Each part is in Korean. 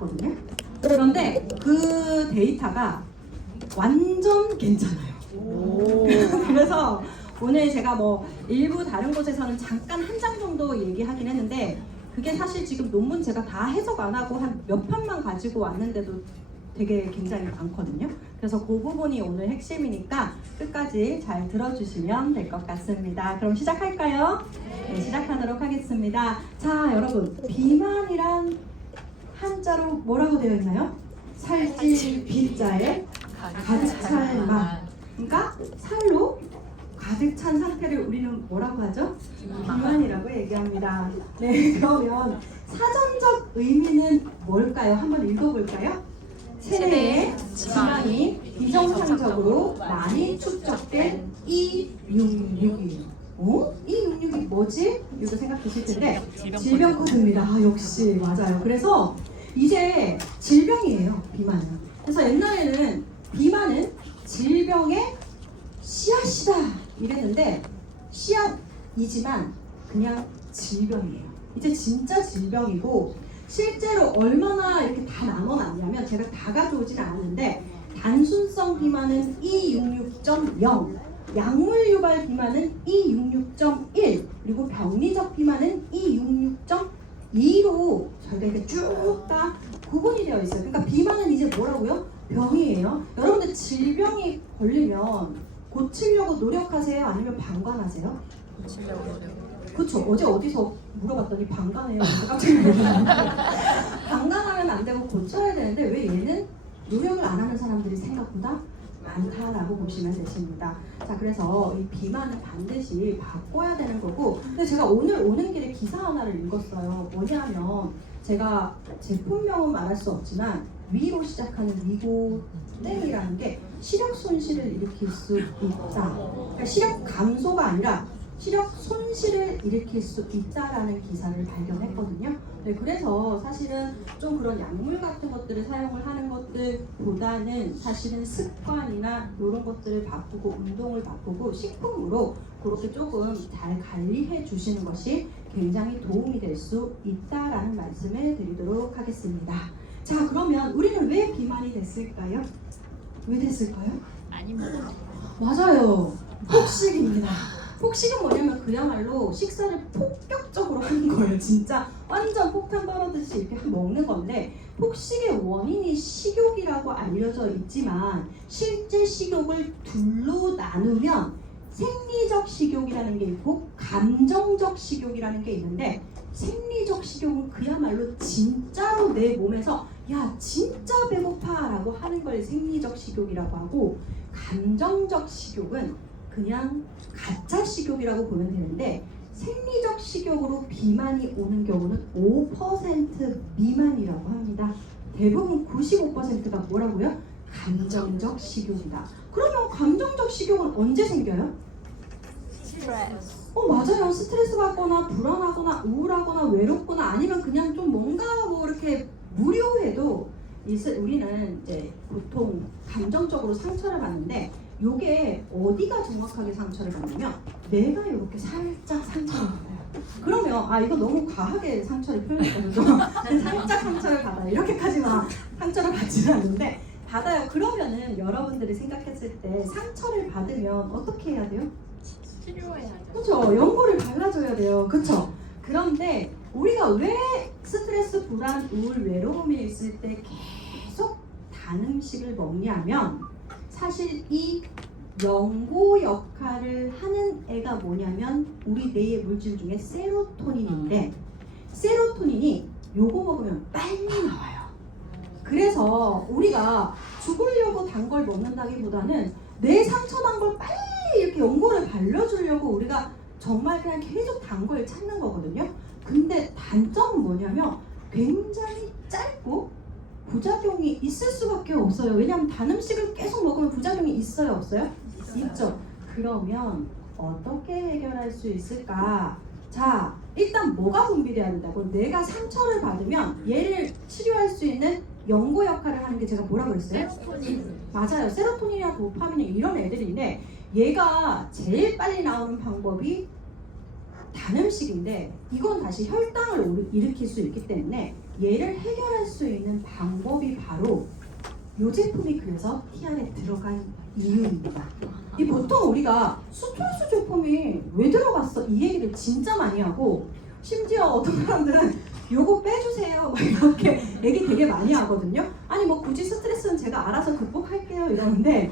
받았거든요. 그런데 그 데이터가 완전 괜찮아요. 그래서 오늘 제가 뭐 일부 다른 곳에서는 잠깐 한 장 정도 얘기하긴 했는데 그게 사실 지금 논문 제가 다 해석 안 하고 한 몇 편만 가지고 왔는데도 되게 굉장히 많거든요. 그래서 그 부분이 오늘 핵심이니까 끝까지 잘 들어주시면 될 것 같습니다. 그럼 시작할까요? 네, 시작하도록 하겠습니다. 자, 여러분, 비만이란 한자로 뭐라고 되어 있나요? 살찔 비자에 가득 찬 맛. 그러니까 살로 가득 찬 상태를 우리는 뭐라고 하죠? 비만이라고 얘기합니다. 네, 그러면 사전적 의미는 뭘까요? 한번 읽어볼까요? 체내에 지방이 비정상적으로 많이 축적된 E66이에요. E66이 뭐지? 이거 생각하실 텐데 질병 코드입니다. 아, 역시 맞아요. 그래서 이제 질병이에요, 비만은. 그래서 옛날에는 비만은 질병의 씨앗이다 이랬는데 씨앗이지만 그냥 질병이에요. 이제 진짜 질병이고 실제로 얼마나 이렇게 다 나눠놨냐면 제가 다 가져오지는 않았는데 단순성 비만은 E66.0, 약물 유발 비만은 E66.1, 그리고 병리적 비만은 E66.2로 저희가 이렇게 쭉 다 구분이 되어 있어요. 그러니까 비만은 이제 뭐라고요? 병이에요. 여러분들 질병이 걸리면 고치려고 노력하세요? 아니면 방관하세요? 고치려고 노력. 그렇죠. 어제 어디서 물어봤더니 방관해요. 깜짝 놀랐어요. 방관하면 안 되고 고쳐야 되는데 왜 얘는 노력을 안 하는 사람들이 생각보다 많다라고 보시면 되십니다. 자, 그래서 이 비만은 반드시 바꿔야 되는 거고, 근데 제가 오늘 오는 길에 기사 하나를 읽었어요. 뭐냐면 제가 제품명은 말할 수 없지만 위로 시작하는 위고땡이라는 게 시력 손실을 일으킬 수 있다. 그러니까 시력 감소가 아니라 시력 손실을 일으킬 수 있다라는 기사를 발견했거든요. 네, 그래서 사실은 좀 그런 약물 같은 것들을 사용을 하는 것들보다는 사실은 습관이나 이런 것들을 바꾸고 운동을 바꾸고 식품으로 그렇게 조금 잘 관리해 주시는 것이 굉장히 도움이 될 수 있다라는 말씀을 드리도록 하겠습니다. 자, 그러면 우리는 왜 비만이 됐을까요? 왜 됐을까요? 아니면 맞아요. 폭식입니다. 폭식은 뭐냐면 그야말로 식사를 폭격적으로 하는 거예요. 진짜 완전 폭탄 떨어듯이 이렇게 먹는 건데, 폭식의 원인이 식욕이라고 알려져 있지만 실제 식욕을 둘로 나누면 생리적 식욕이라는 게 있고 감정적 식욕이라는 게 있는데, 생리적 식욕은 그야말로 진짜로 내 몸에서 야 진짜 배고파 라고 하는 걸 생리적 식욕이라고 하고, 감정적 식욕은 그냥 가짜 식욕이라고 보면 되는데, 생리적 식욕으로 비만이 오는 경우는 5% 미만이라고 합니다. 대부분 95%가 뭐라고요? 감정적 식욕이다. 그러면 감정적 식욕은 언제 생겨요? 스트레스. 맞아요. 스트레스 받거나 불안하거나 우울하거나 외롭거나 아니면 그냥 좀 뭔가 뭐 이렇게 무료해도 우리는 이제 보통 감정적으로 상처를 받는데, 요게 어디가 정확하게 상처를 받냐면 내가 이렇게 살짝 상처를 받아요. 그러면 이거 너무 과하게 상처를 표현했거든요. 살짝 상처를 받아요. 이렇게까지만 상처를 받지는 않는데 받아요. 그러면은 여러분들이 생각했을 때 상처를 받으면 어떻게 해야 돼요? 치료해야죠. 그렇죠. 연고를 발라줘야 돼요. 그렇죠. 그런데 우리가 왜 스트레스, 불안, 우울, 외로움이 있을 때 계속 단 음식을 먹냐면 사실 이 연고 역할을 하는 애가 뭐냐면 우리 뇌의 물질 중에 세로토닌인데, 세로토닌이 요거 먹으면 빨리 나와요. 그래서 우리가 죽으려고 단 걸 먹는다기보다는 내 상처 난 걸 빨리 이렇게 연고를 발라주려고 우리가 정말 그냥 계속 단 걸 찾는 거거든요. 근데 단점은 뭐냐면 굉장히 짧고 부작용이 있을 수밖에 없어요. 왜냐하면 단 음식을 계속 먹으면 부작용이 있어요, 없어요? 있죠. 그러면 어떻게 해결할 수 있을까? 자, 일단 뭐가 분비돼야 된다고? 내가 상처를 받으면 얘를 치료할 수 있는 연고 역할을 하는 게 제가 뭐라고 그랬어요? 세로토닌. 맞아요. 세로토닌이나 도파민 이런 애들인데, 얘가 제일 빨리 나오는 방법이 단 음식인데 이건 다시 혈당을 일으킬 수 있기 때문에 얘를 해결할 수 있는 이 제품이 그래서 TR에 들어간 이유입니다. 이 보통 우리가 스트레스 제품이 왜 들어갔어? 이 얘기를 진짜 많이 하고 심지어 어떤 사람들은 요거 빼주세요 막 이렇게 얘기 되게 많이 하거든요. 아니 뭐 굳이 스트레스는 제가 알아서 극복할게요 이러는데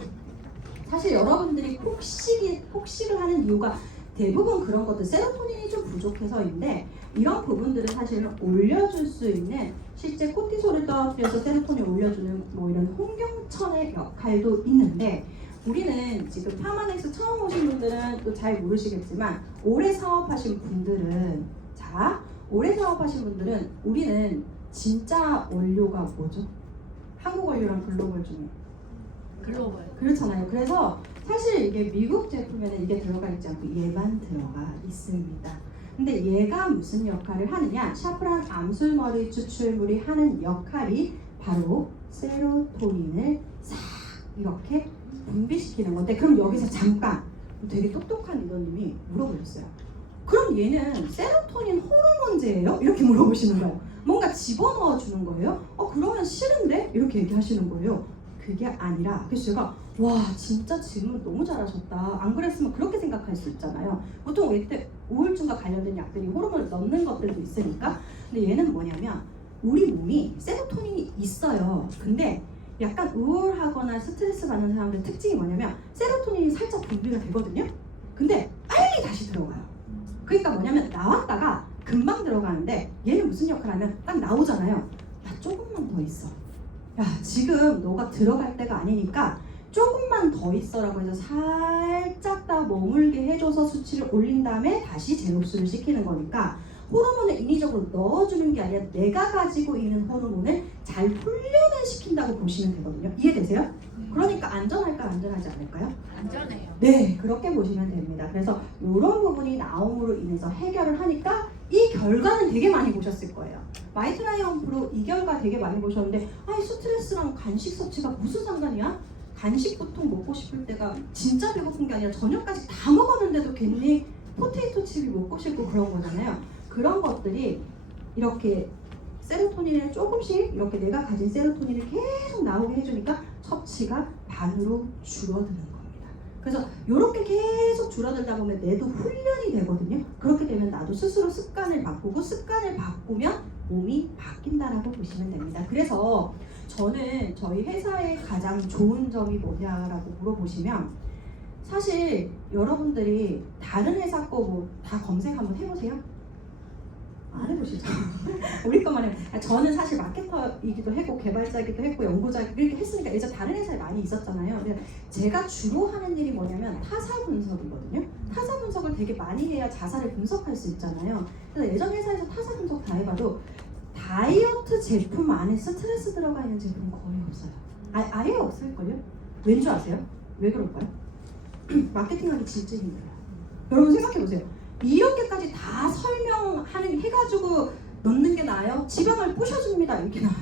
사실 여러분들이 폭식을 하는 이유가 대부분 그런 것들 세로토닌이 좀 부족해서인데 이런 부분들을 사실은 올려줄 수 있는 실제 코티솔을 떨어뜨려서 세로토닌을 올려주는 뭐 이런 홍경천의 역할도 있는데 우리는 지금 파마넥스 처음 오신 분들은 또 잘 모르시겠지만 오래 사업하신 분들은 우리는 진짜 원료가 뭐죠? 한국 원료랑 글로벌 중에 글로벌. 그렇잖아요. 그래서 사실 이게 미국 제품에는 이게 들어가 있지 않고 얘만 들어가 있습니다. 근데 얘가 무슨 역할을 하느냐? 샤프란 암술머리 추출물이 하는 역할이 바로 세로토닌을 싹 이렇게 분비시키는 건데 그럼 여기서 잠깐 되게 똑똑한 리더님이 물어보셨어요. 그럼 얘는 세로토닌 호르몬제예요? 이렇게 물어보시는 거예요. 뭔가 집어넣어 주는 거예요. 그러면 싫은데? 이렇게 얘기하시는 거예요. 그게 아니라 그래서 제가 와 진짜 질문 너무 잘하셨다. 안 그랬으면 그렇게 생각할 수 있잖아요. 보통 우리 때 우울증과 관련된 약들이 호르몬을 넣는 것들도 있으니까 근데 얘는 뭐냐면 우리 몸이 세로토닌이 있어요. 근데 약간 우울하거나 스트레스 받는 사람들 특징이 뭐냐면 세로토닌이 살짝 분비가 되거든요. 근데 빨리 다시 들어가요. 그러니까 뭐냐면 나왔다가 금방 들어가는데 얘는 무슨 역할을 하면 딱 나오잖아요. 야 조금만 더 있어. 야 지금 너가 들어갈 때가 아니니까 조금만 더 있어라고 해서 살짝 더 머물게 해줘서 수치를 올린 다음에 다시 재흡수를 시키는 거니까 호르몬을 인위적으로 넣어주는 게 아니라 내가 가지고 있는 호르몬을 잘 훈련을 시킨다고 보시면 되거든요. 이해되세요? 그러니까 안전할까 안전하지 않을까요? 안전해요. 네, 그렇게 보시면 됩니다. 그래서 이런 부분이 나옴으로 인해서 해결을 하니까 이 결과는 되게 많이 보셨을 거예요. 마이트라이언프로 이 결과 되게 많이 보셨는데 아이 스트레스랑 간식 섭취가 무슨 상관이야? 간식 보통 먹고 싶을 때가 진짜 배고픈 게 아니라 저녁까지 다 먹었는데도 괜히 포테이토 칩이 먹고 싶고 그런 거잖아요. 그런 것들이 이렇게 세로토닌을 조금씩 이렇게 내가 가진 세로토닌을 계속 나오게 해주니까 섭취가 반으로 줄어드는 겁니다. 그래서 이렇게 계속 줄어들다 보면 뇌도 훈련이 되거든요. 그렇게 되면 나도 스스로 습관을 바꾸고 습관을 바꾸면 몸이 바뀐다라고 보시면 됩니다. 그래서 저는 저희 회사의 가장 좋은 점이 뭐냐라고 물어보시면 사실 여러분들이 다른 회사 거 뭐 다 검색 한번 해보세요. 안 해보시죠? 우리 것만 해. 저는 사실 마케터이기도 했고 개발자이기도 했고 연구자이기도 이렇게 했으니까 예전 다른 회사에 많이 있었잖아요. 근데 제가 주로 하는 일이 뭐냐면 타사 분석이거든요. 타사 분석을 되게 많이 해야 자사를 분석할 수 있잖아요. 그래서 예전 회사에서 타사 분석 다 해봐도 다이어트 제품 안에 스트레스 들어가 있는 제품은 거의 없어요. 아예 없을걸요? 왠 줄 아세요? 왜 그럴까요? 마케팅하기 진짜 힘들어요. 여러분 생각해보세요. 이렇게까지 다 설명하는 해가지고 넣는 게 나아요? 지방을 부셔줍니다 이렇게 나와요?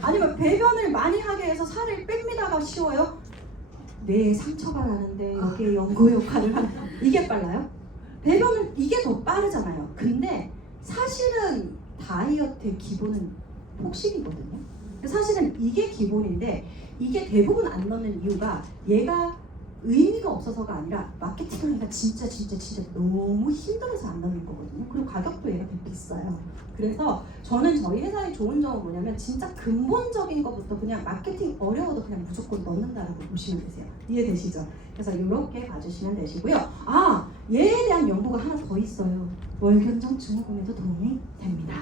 아니면 배변을 많이 하게 해서 살을 뺍니다가 쉬워요? 뇌에 상처가 나는데 여기에 연고 역할을 하는 이게 빨라요? 배변은 이게 더 빠르잖아요. 근데 사실은 다이어트의 기본은 폭식이거든요. 사실은 이게 기본인데 이게 대부분 안 넣는 이유가 얘가 의미가 없어서가 아니라 마케팅하기가 진짜 너무 힘들어서 안 넣는 거거든요. 그리고 가격도 얘가 되게 비싸요. 그래서 저는 저희 회사의 좋은 점은 뭐냐면 진짜 근본적인 것부터 그냥 마케팅 어려워도 그냥 무조건 넣는다라고 보시면 되세요. 이해되시죠? 그래서 이렇게 봐주시면 되시고요. 얘에 대한 연구가 하나 더 있어요. 월경전 증후군에도 도움이 됩니다.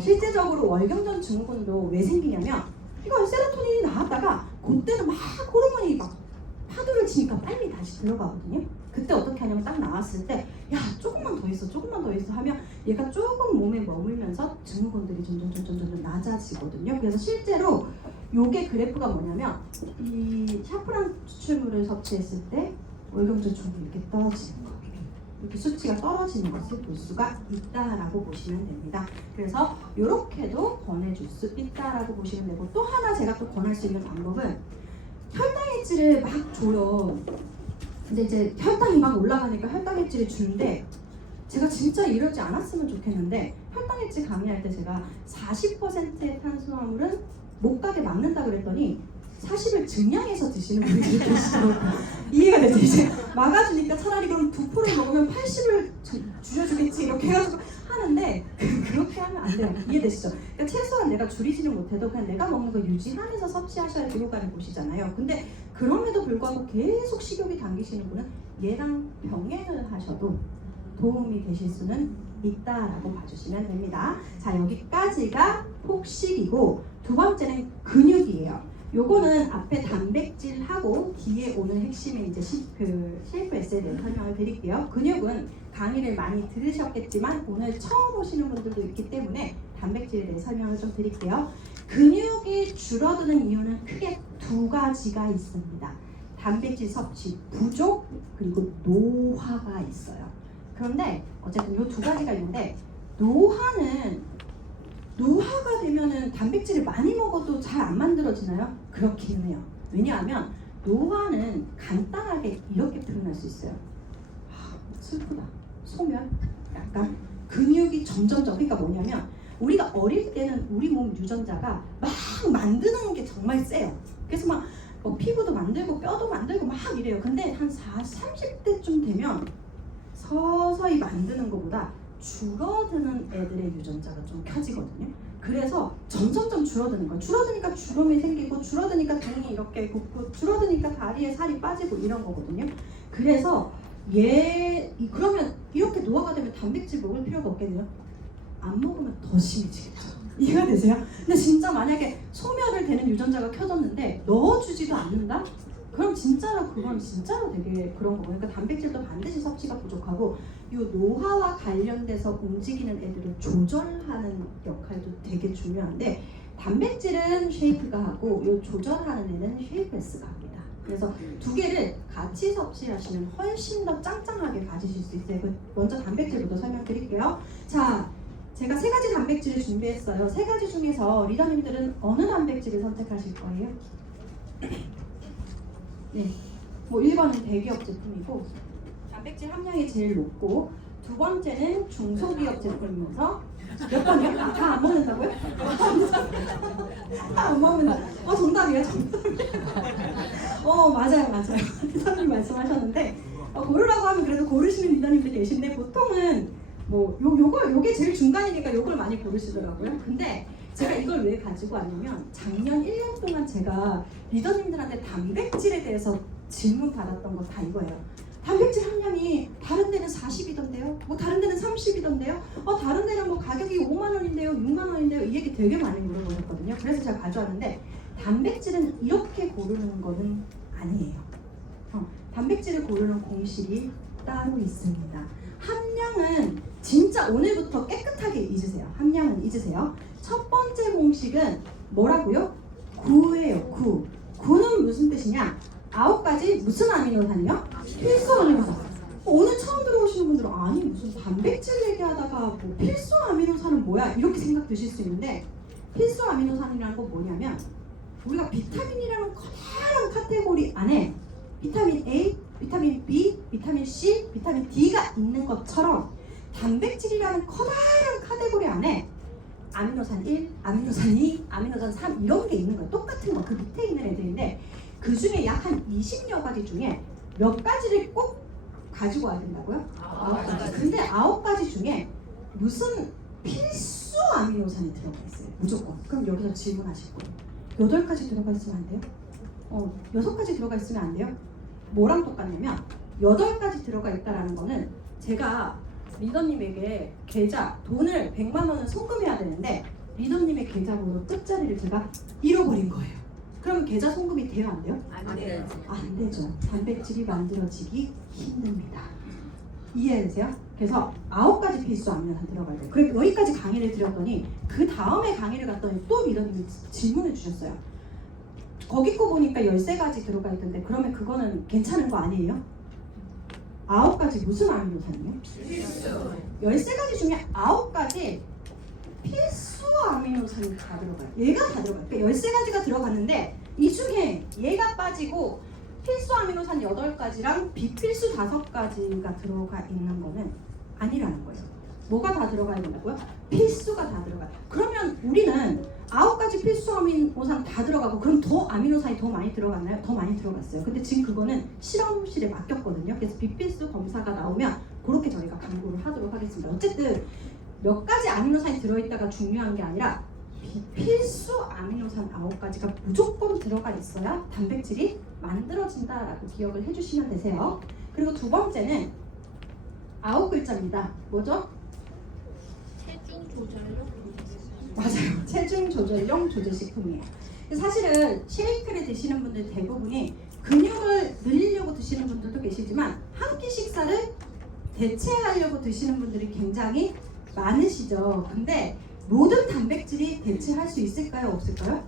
실제적으로 월경전 증후군도 왜 생기냐면 이거 세로토닌이 나왔다가 그때는 막 호르몬이 막 파도를 치니까 빨리 다시 들어가거든요. 그때 어떻게 하냐면 딱 나왔을 때 야 조금만 더 있어 하면 얘가 조금 몸에 머물면서 증후군들이 점점 낮아지거든요. 그래서 실제로 요게 그래프가 뭐냐면 이 샤프란 추출물을 섭취했을 때 월경전 증후군이 이렇게 떨어지는 거 이렇게 수치가 떨어지는 것을 볼 수가 있다라고 보시면 됩니다. 그래서 이렇게도 권해줄 수 있다라고 보시면 되고 또 하나 제가 또 권할 수 있는 방법은 혈당 엣지를 막 줘요. 근데 이제 혈당이 막 올라가니까 혈당 엣지를 주는데 제가 진짜 이러지 않았으면 좋겠는데 혈당 엣지 강의할 때 제가 40%의 탄수화물은 못 가게 막는다 그랬더니 40일 증량해서 드시는 분들이 계시더라고요. 이해가 되죠? 이제 막아주니까 차라리 그럼 2% 먹으면 80을 줄여주겠지 이렇게 해가지고 하는데 그렇게 하면 안 돼요. 이해되시죠? 그러니까 최소한 내가 줄이지는 못해도 그냥 내가 먹는 거 유지하면서 섭취하셔야 효과를 보시잖아요. 근데 그럼에도 불구하고 계속 식욕이 당기시는 분은 얘랑 병행을 하셔도 도움이 되실 수는 있다라고 봐주시면 됩니다. 자, 여기까지가 폭식이고 두 번째는 근육이에요. 요거는 앞에 단백질하고 뒤에 오늘 핵심의 이제 쉐이프 S에 대한 설명을 드릴게요. 근육은 강의를 많이 들으셨겠지만 오늘 처음 오시는 분들도 있기 때문에 단백질에 대해 설명을 좀 드릴게요. 근육이 줄어드는 이유는 크게 두 가지가 있습니다. 단백질 섭취 부족 그리고 노화가 있어요. 그런데 어쨌든 이 두 가지가 있는데 노화가 되면은 단백질을 많이 먹어도 잘 안 만들어지나요? 그렇기는 해요. 왜냐하면 노화는 간단하게 이렇게 표현할 수 있어요. 슬프다. 소멸? 약간 근육이 점점점 그러니까 뭐냐면 우리가 어릴 때는 우리 몸 유전자가 막 만드는 게 정말 세요. 그래서 막 피부도 만들고 뼈도 만들고 막 이래요. 근데 한 30대쯤 되면 서서히 만드는 것보다 줄어드는 애들의 유전자가 좀 켜지거든요. 그래서 점점점 줄어드는 거예요. 줄어드니까 주름이 생기고 줄어드니까 등이 이렇게 굽고 줄어드니까 다리에 살이 빠지고 이런 거거든요. 그래서 그러면 이렇게 노화가 되면 단백질 먹을 필요가 없겠네요. 안 먹으면 더 심해지겠죠. 이해가 되세요? 근데 진짜 만약에 소멸을 되는 유전자가 켜졌는데 넣어주지도 않는다? 그럼 그건 진짜로 되게 그런 거고. 그러니까 단백질도 반드시 섭취가 부족하고 이 노화와 관련돼서 움직이는 애들을 조절하는 역할도 되게 중요한데 단백질은 쉐이프가 하고 이 조절하는 애는 쉐이프 S가 합니다. 그래서 두 개를 같이 섭취하시면 훨씬 더 짱짱하게 가지실 수 있어요. 먼저 단백질부터 설명드릴게요. 자, 제가 3가지 단백질을 준비했어요. 3가지 중에서 리더님들은 어느 단백질을 선택하실 거예요? 네, 뭐 1번은 대기업 제품이고 단백질 함량이 제일 높고 두 번째는 중소기업 제품이면서 몇 번이요? 다 안 먹는다고요? 다 안 먹는다. 정답이에요. 맞아요. 리더님 말씀하셨는데 고르라고 하면 그래도 고르시는 리더님들 계신데 보통은 요게 제일 중간이니까 요걸 많이 고르시더라고요. 근데 제가 이걸 왜 가지고 왔냐면 작년 1년 동안 제가 리더님들한테 단백질에 대해서 질문 받았던 거 다 이거예요. 단백질 함량이 다른 데는 40이던데요? 뭐 다른 데는 30이던데요? 다른 데는 뭐 가격이 5만 원인데요? 6만 원인데요? 이 얘기 되게 많이 물어보셨거든요. 그래서 제가 가져왔는데 단백질은 이렇게 고르는 거는 아니에요. 단백질을 고르는 공식이 따로 있습니다. 함량은 진짜 오늘부터 깨끗하게 잊으세요. 함량은 잊으세요. 첫 번째 공식은 뭐라고요? 9예요. 9. 9는 무슨 뜻이냐? 9가지 무슨 아미노산이요? 필수 아미노산. 오늘 처음 들어오시는 분들은 아니 무슨 단백질 얘기하다가 뭐 필수 아미노산은 뭐야? 이렇게 생각 드실 수 있는데 필수 아미노산이라는 건 뭐냐면 우리가 비타민이라는 커다란 카테고리 안에 비타민 A, 비타민 B, 비타민 C, 비타민 D가 있는 것처럼 단백질이라는 커다란 카테고리 안에 아미노산 1, 아미노산 2, 아미노산 3 이런 게 있는 거예요. 똑같은 거 그 밑에 있는 애들인데 그 중에 약 한 20여 가지 중에 몇 가지를 꼭 가지고 와야 된다고요? 9가지. 근데 9가지 중에 무슨 필수 아미노산이 들어가 있어요. 무조건. 그럼 여기서 질문하실 거예요. 8가지 들어가 있으면 안 돼요? 6가지 들어가 있으면 안 돼요? 뭐랑 똑같냐면 8가지 들어가 있다라는 거는 제가 리더님에게 계좌 돈을 100만 원을 송금해야 되는데 리더님의 계좌번호 끝자리를 제가 잃어버린 거예요. 그럼 계좌 송금이 돼요? 안 돼요? 안 돼요. 안 되죠. 단백질이 만들어지기 힘듭니다. 이해되세요? 그래서 9가지 필수 아미노산 들어가야 돼요. 그리고 여기까지 강의를 드렸더니 그 다음에 강의를 갔더니 또 리더님이 질문을 주셨어요. 거기 거 보니까 13가지 들어가 있던데 그러면 그거는 괜찮은 거 아니에요? 9가지 무슨 아미노산이요? 필수. 13가지 중에 9가지 필수 아미노산이 다 들어가요. 얘가 다 들어가요. 그러니까 13가지가 들어갔는데 이 중에 얘가 빠지고 필수 아미노산 8가지랑 비필수 5가지가 들어가 있는 거는 아니라는 거예요. 뭐가 다 들어가야 된다고요? 필수가 다 들어가요. 그러면 우리는 9가지 필수 아미노산 다 들어가고 그럼 더 아미노산이 더 많이 들어갔나요? 더 많이 들어갔어요. 근데 지금 그거는 실험실에 맡겼거든요. 그래서 비필수 검사가 나오면 그렇게 저희가 강구를 하도록 하겠습니다. 어쨌든 몇 가지 아미노산이 들어있다가 중요한 게 아니라 필수 아미노산 9가지가 무조건 들어가 있어야 단백질이 만들어진다라고 기억을 해주시면 되세요. 그리고 두 번째는 9글자입니다. 뭐죠? 체중 조절용 맞아요. 체중 조절용 조제식품이에요. 사실은 쉐이크를 드시는 분들 대부분이 근육을 늘리려고 드시는 분들도 계시지만 한 끼 식사를 대체하려고 드시는 분들이 굉장히 많으시죠. 근데 모든 단백질이 대체할 수 있을까요? 없을까요?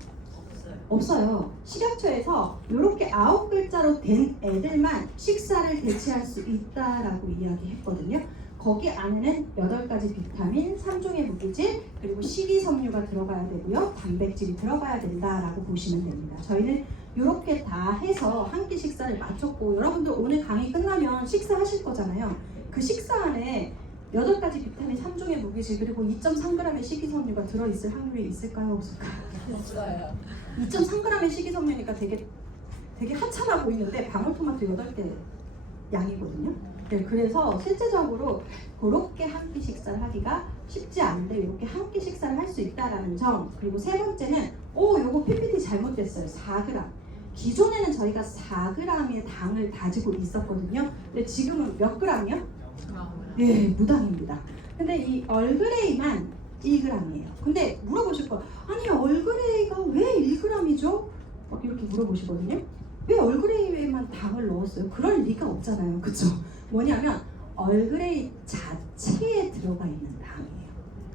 없어요. 식약처에서 이렇게 9글자로 된 애들만 식사를 대체할 수 있다라고 이야기했거든요. 거기 안에는 8가지 비타민, 3종의 무기질, 그리고 식이섬유가 들어가야 되고요. 단백질이 들어가야 된다라고 보시면 됩니다. 저희는 이렇게 다 해서 한 끼 식사를 마쳤고 여러분들 오늘 강의 끝나면 식사하실 거잖아요. 그 식사 안에 8가지 비타민, 3종의 무기질, 그리고 2.3g의 식이섬유가 들어있을 확률이 있을까요? 없을까요? 없어요. 2.3g의 식이섬유니까 되게 하찮아 보이는데 방울토마토 8개 양이거든요. 네, 그래서 실제적으로 그렇게 한 끼 식사를 하기가 쉽지 않은데 이렇게 한 끼 식사를 할 수 있다라는 점. 그리고 세 번째는 요거 PPT 잘못됐어요. 4g. 기존에는 저희가 4g의 당을 다지고 있었거든요. 근데 지금은 몇 g이요? 예, 무당입니다. 근데 이 얼그레이만 1g이에요. 근데 물어보실 거예요. 아니 얼그레이가 왜 1g이죠? 막 이렇게 물어보시거든요. 왜 얼그레이에만 당을 넣었어요? 그럴 리가 없잖아요. 그쵸? 뭐냐면 얼그레이 자체에 들어가 있는 당이에요.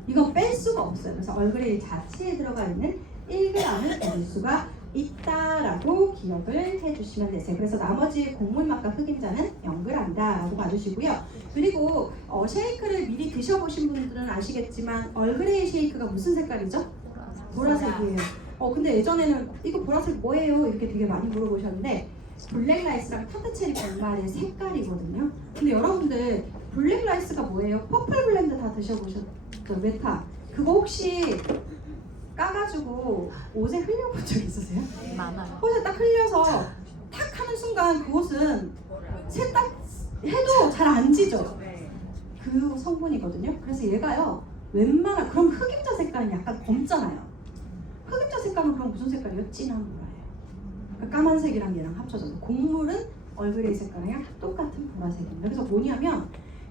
이건 뺄 수가 없어요. 그래서 얼그레이 자체에 들어가 있는 1g을 얻을 수가 있다라고 기억을 해주시면 되세요. 그래서 나머지 곡물맛과 흑임자는 0g이다라고 봐주시고요. 그리고 쉐이크를 미리 드셔보신 분들은 아시겠지만 얼그레이 쉐이크가 무슨 색깔이죠? 보라색이에요. 근데 예전에는 이거 보라색 뭐예요? 이렇게 되게 많이 물어보셨는데 블랙라이스랑 타트체리 분말의 색깔이거든요. 근데 여러분들 블랙라이스가 뭐예요? 퍼플 블렌드 다 드셔보셨죠? 메타. 그거 혹시 까가지고 옷에 흘려본 적 있으세요? 많아요. 옷에 딱 흘려서 탁 하는 순간 그옷은 세탁 해도 잘 안 지죠? 그 성분이거든요. 그래서 얘가요 웬만한 그럼 흑임자 색깔은 약간 검잖아요. 흑임자 색깔은 그럼 무슨 색깔이에요? 진한 보라예요. 그러니까 까만색이랑 얘랑 합쳐져서 곡물은 얼그레이 색깔이랑 똑같은 보라색입니다. 그래서 뭐냐면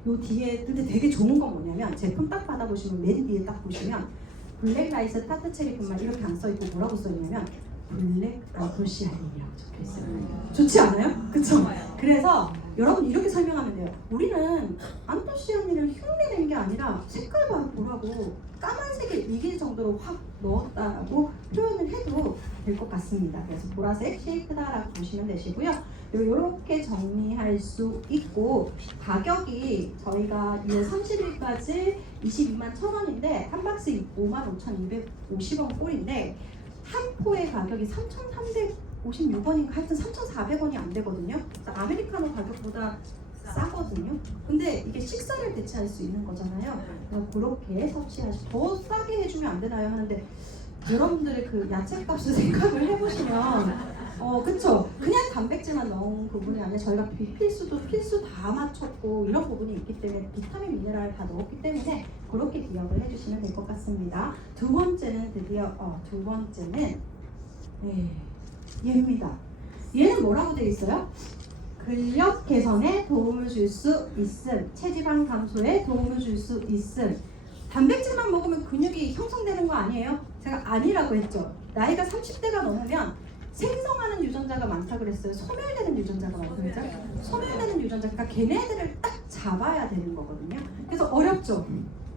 요 뒤에 근데 되게 좋은 건 뭐냐면 제품 딱 받아보시면 맨 뒤에 딱 보시면 블랙라이스 타트체리 분말 이렇게 안 써있고 뭐라고 써있냐면 블랙 안토시아닌이라고 적혀있어요. 좋지 않아요? 그쵸? 그래서 여러분 이렇게 설명하면 돼요. 우리는 안토시아닌을 흉내낸 게 아니라 색깔 보라고 까만색을 이길 정도로 확 넣었다라고 표현을 해도 될 것 같습니다. 그래서 보라색 쉐이크다라고 보시면 되시고요. 이렇게 정리할 수 있고 가격이 저희가 2월 30일까지 22만 1,000원인데 한 박스 55,250원 꼴인데 한 포의 가격이 3,356원인가 하여튼 3,400원이 안 되거든요. 아메리카노 가격보다 싸거든요. 근데 이게 식사를 대체할 수 있는 거잖아요. 그렇게 섭취하시 더 싸게 해주면 안 되나요? 하는데 여러분들의 그 야채값을 생각을 해보시면 그쵸? 그냥 단백질만 넣은 부분이 아니라 저희가 필수 다 맞췄고 이런 부분이 있기 때문에 비타민, 미네랄 다 넣었기 때문에 그렇게 기억을 해주시면 될 것 같습니다. 두 번째는 얘입니다. 얘는 뭐라고 되어 있어요? 근력 개선에 도움을 줄 수 있음, 체지방 감소에 도움을 줄 수 있음. 단백질만 먹으면 근육이 형성되는 거 아니에요? 제가 아니라고 했죠. 나이가 30대가 넘으면 생성하는 유전자가 많다 그랬어요. 소멸되는 유전자가 많다 그랬죠. 소멸되는 유전자, 그러니까 걔네들을 딱 잡아야 되는 거거든요. 그래서 어렵죠.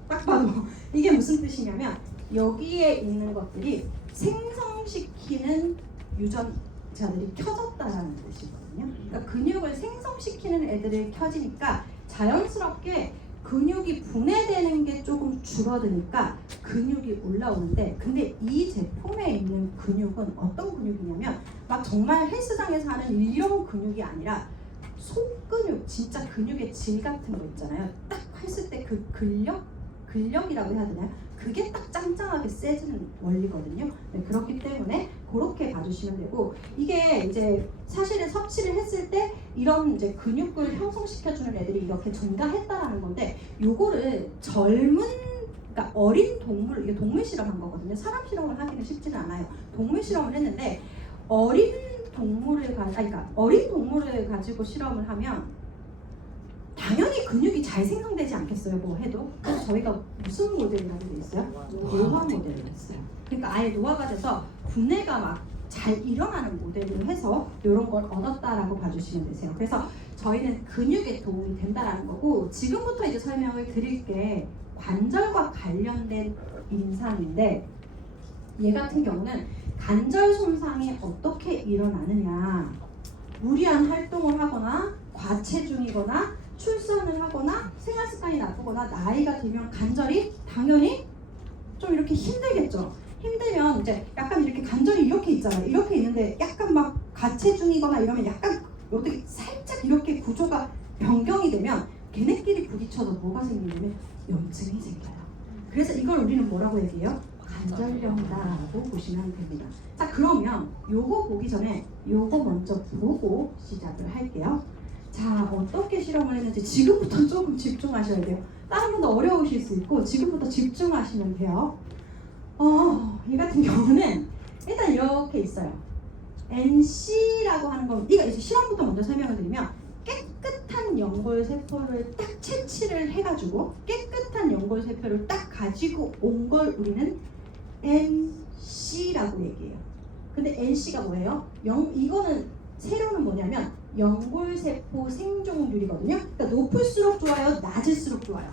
딱 봐도 이게 무슨 뜻이냐면 여기에 있는 것들이 생성시키는 유전자들이 켜졌다라는 뜻이거든요. 그러니까 근육을 생성시키는 애들이 켜지니까 자연스럽게 근육이 분해되는 게 조금 줄어드니까 근육이 올라오는데, 근데 이 제품에 있는 근육은 어떤 근육이냐면 막 정말 헬스장에서 하는 이런 근육이 아니라 속근육, 진짜 근육의 질 같은 거 있잖아요. 딱 했을 때 그 근력, 근력이라고 해야 되나요? 그게 딱 짱짱하게 세지는 원리거든요. 네, 그렇기 때문에 그렇게 봐주시면 되고, 이게 이제 사실은 섭취를 했을 때 이런 이제 근육을 형성시켜주는 애들이 이렇게 증가했다라는 건데, 요거를 그러니까 어린 동물, 이게 동물 실험한 거거든요. 사람 실험을 하기는 쉽지는 않아요. 동물 실험을 했는데 어린 동물을 가지고 실험을 하면 당연히 근육이 잘 생성되지 않겠어요, 뭐 해도. 그래서 저희가 무슨 모델을 하게 돼 있어요? 노화 모델을 했어요. 그러니까 아예 노화가 돼서 분해가 막 잘 일어나는 모델을 해서 이런 걸 얻었다라고 봐주시면 되세요. 그래서 저희는 근육에 도움이 된다라는 거고, 지금부터 이제 설명을 드릴 게 관절과 관련된 임상인데, 얘 같은 경우는 관절 손상이 어떻게 일어나느냐, 무리한 활동을 하거나 과체중이거나 출산을 하거나 생활 습관이 나쁘거나 나이가 들면 관절이 당연히 좀 이렇게 힘들겠죠. 힘들면 이제 약간 이렇게 관절이 이렇게 있잖아요. 이렇게 있는데 약간 막 과체중이거나 이러면 약간 어떻게 살짝 이렇게 구조가 변경이 되면 걔네끼리 부딪혀서 뭐가 생기냐면 염증이 생겨요. 그래서 이걸 우리는 뭐라고 얘기해요? 관절염이다라고 보시면 됩니다. 자, 그러면 요거 보기 전에 요거 먼저 보고 시작을 할게요. 자, 어떻게 실험을 했는지 지금부터 조금 집중하셔야 돼요. 다른 분도 어려우실 수 있고 지금부터 집중하시면 돼요. 이 같은 경우는 일단 이렇게 있어요. NC라고 하는 건, 이거 이제 실험부터 먼저 설명을 드리면, 깨끗한 연골세포를 딱 채취를 해가지고 깨끗한 연골세포를 딱 가지고 온 걸 우리는 NC라고 얘기해요. 근데 NC가 뭐예요? 이거는 세로는 뭐냐면 연골세포 생존율이거든요. 그러니까 높을수록 좋아요, 낮을수록 좋아요?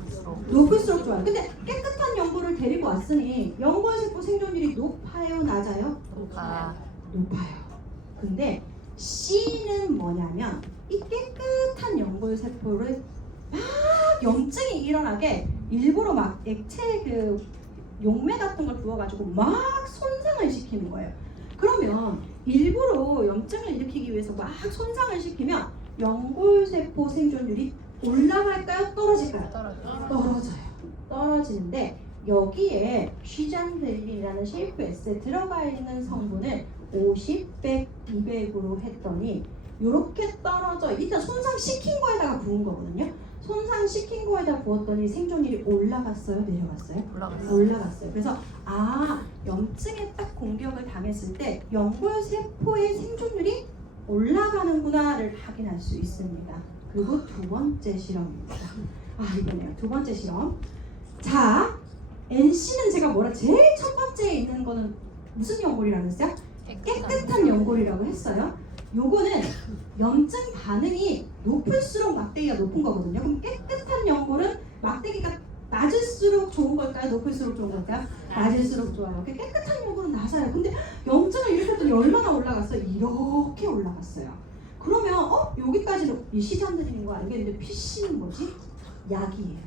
높을수록 좋아요. 근데 깨끗한 연골을 데리고 왔으니 연골세포 생존율이 높아요, 낮아요? 높아요. 근데 C는 뭐냐면 이 깨끗한 연골세포를 막 염증이 일어나게 일부러 막 액체 용매 같은 걸 부어가지고 막 손상을 시키는 거예요. 그러면 일부러 염증을 일으키기 위해서 막 손상을 시키면 연골세포 생존율이 올라갈까요? 떨어질까요? 떨어져요. 떨어지는데 여기에 쉬잔델린이라는 쉐이프 S에 들어가 있는 성분을 50, 100, 200으로 했더니 이렇게 떨어져. 일단 손상시킨 거에다가 부은 거거든요. 손상시킨 거에다 부었더니 생존율이 올라갔어요? 내려갔어요? 올라갔어요. 그래서 염증에 딱 공격을 당했을 때 연골세포의 생존율이 올라가는구나를 확인할 수 있습니다. 그리고 두 번째 실험입니다. 이거네요. 두 번째 실험. 자, NC는 제가 제일 첫 번째에 있는 거는 무슨 연골이라고 했어요? 깨끗한 연골이라고 했어요. 요거는 염증 반응이 높을수록 막대기가 높은 거거든요. 그럼 깨끗한 연골은 막대기가 낮을수록 좋은 걸까요? 높을수록 좋은 걸까요? 낮을수록 좋아요. 깨끗한 연골은 낮아요. 근데 염증을 일으켰더니 얼마나 올라갔어요? 이렇게 올라갔어요. 그러면 여기까지는 이 시장들인 거 알겠는데 PC는 뭐지? 약이에요.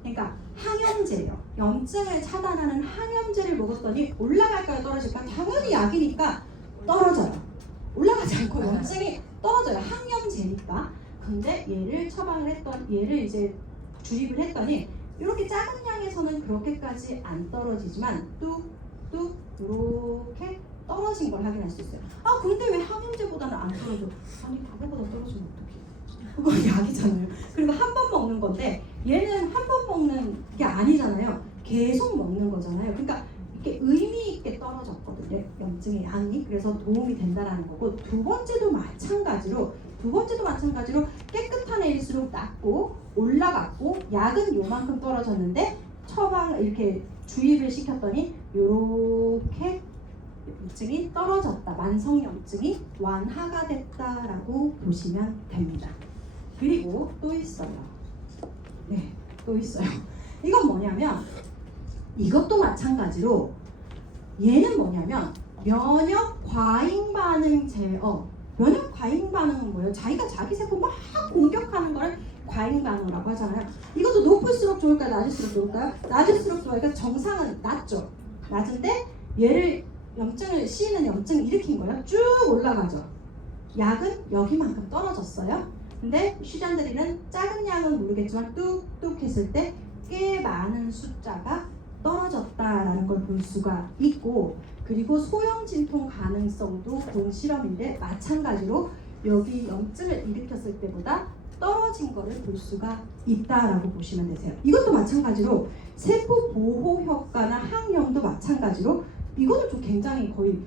그러니까 항염제예요. 염증을 차단하는 항염제를 먹었더니 올라갈까요? 떨어질까요? 당연히 약이니까 떨어져요. 올라가지 않고 염증이 떨어져요. 항염제니까. 근데 얘를 이제 주입을 했더니 이렇게 작은 양에서는 그렇게까지 안 떨어지지만 뚝뚝 이렇게 떨어진 걸 확인할 수 있어요. 근데 왜 항염제보다는 안 떨어져? 아니 그거보다 떨어지면 어떡해? 그건 약이잖아요. 그리고 한 번 먹는 건데 얘는 한 번 먹는 게 아니잖아요. 계속 먹는 거잖아요. 그러니까 이렇게 의미 있게 떨어졌거든요. 염증의 양이. 그래서 도움이 된다라는 거고, 두 번째도 마찬가지로 깨끗한 애일수록 낮고 올라갔고, 약은 요만큼 떨어졌는데 처방을 이렇게 주입을 시켰더니 이렇게 염증이 떨어졌다. 만성 염증이 완화가 됐다라고 보시면 됩니다. 그리고 또 있어요. 네, 또 있어요. 이건 뭐냐면 이것도 마찬가지로 얘는 뭐냐면 면역 과잉 반응 제어. 면역 과잉 반응은 뭐예요? 자기가 자기 세포 막 공격하는 걸 과잉 반응이라고 하잖아요. 이것도 높을수록 좋을까요? 낮을수록 좋을까요? 낮을수록 좋아요. 그러니까 정상은 낮죠. 낮은데 얘를 C는 염증을 일으킨 거예요. 쭉 올라가죠. 약은 여기만큼 떨어졌어요. 근데 쉬잔들이는 작은 양은 모르겠지만 뚝뚝 했을 때 꽤 많은 숫자가 떨어졌다라는 걸 볼 수가 있고, 그리고 소형 진통 가능성도 본 실험인데 마찬가지로 여기 염증을 일으켰을 때보다 떨어진 거를 볼 수가 있다라고 보시면 되세요. 이것도 마찬가지로 세포 보호 효과나 항염도 마찬가지로 이거는 좀 굉장히 거의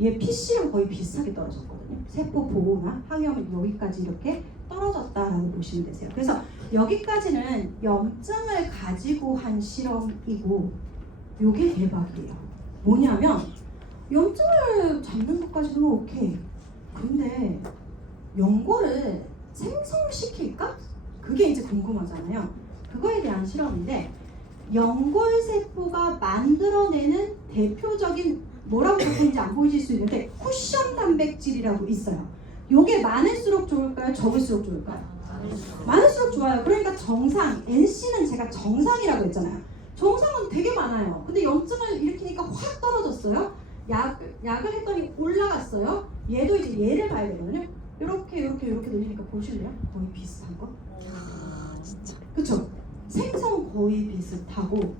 얘 PC랑 거의 비슷하게 떨어졌거든요. 세포 보호나 항염 여기까지 이렇게 떨어졌다라고 보시면 되세요. 그래서 여기까지는 염증을 가지고 한 실험이고, 요게 대박이에요. 뭐냐면 염증을 잡는 것까지도 오케이. 근데 연골을 생성시킬까? 그게 이제 궁금하잖아요. 그거에 대한 실험인데, 연골 세포가 만들어내는 대표적인 뭐라고 적혀있는지 안 보이실 수 있는데 쿠션 단백질이라고 있어요. 요게 많을수록 좋을까요? 적을수록 좋을까요? 많을수록 좋아요. 그러니까 정상, NC는 제가 정상이라고 했잖아요. 정상은 되게 많아요. 근데 염증을 일으키니까 확 떨어졌어요. 약을 했더니 올라갔어요. 얘도 이제 얘를 봐야 되거든요. 이렇게 늘리니까 보실래요? 거의 비슷한 거? 진짜. 그쵸? 생성 거의 비슷하고,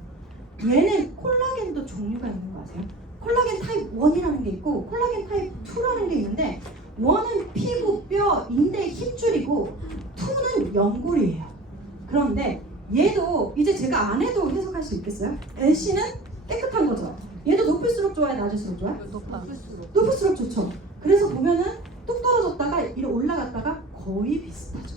얘는 콜라겐도 종류가 있는 거 아세요? 콜라겐 타입 1이라는 게 있고 콜라겐 타입 2라는 게 있는데, 1은 피부, 뼈, 인대, 힘줄이고 2는 연골이에요. 그런데 얘도 이제 제가 안 해도 해석할 수 있겠어요? NC는 깨끗한 거죠. 얘도 높을수록 좋아요, 낮을수록 좋아요? 높을수록 좋죠. 그래서 보면은 뚝 떨어졌다가 이렇게 올라갔다가 거의 비슷하죠.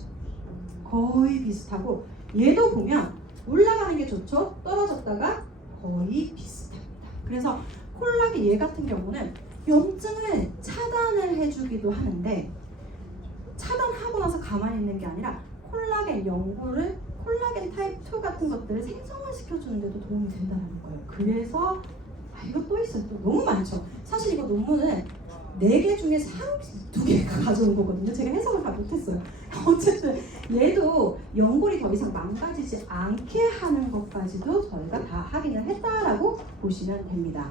거의 비슷하고, 얘도 보면 올라가는 게 좋죠. 떨어졌다가 거의 비슷합니다. 그래서 콜라겐 얘 같은 경우는 염증을 차단을 해주기도 하는데, 차단하고 나서 가만히 있는 게 아니라 콜라겐 연골을, 콜라겐 타입 2 같은 것들을 생성을 시켜주는 데도 도움이 된다는 거예요. 그래서 이거 또 있어요. 또 너무 많죠. 사실 이거 논문은 4개 중에 2개가 가져온 거거든요. 제가 해석을 다 못했어요. 어쨌든 얘도 연골이 더 이상 망가지지 않게 하는 것까지도 저희가 다 확인을 했다라고 보시면 됩니다.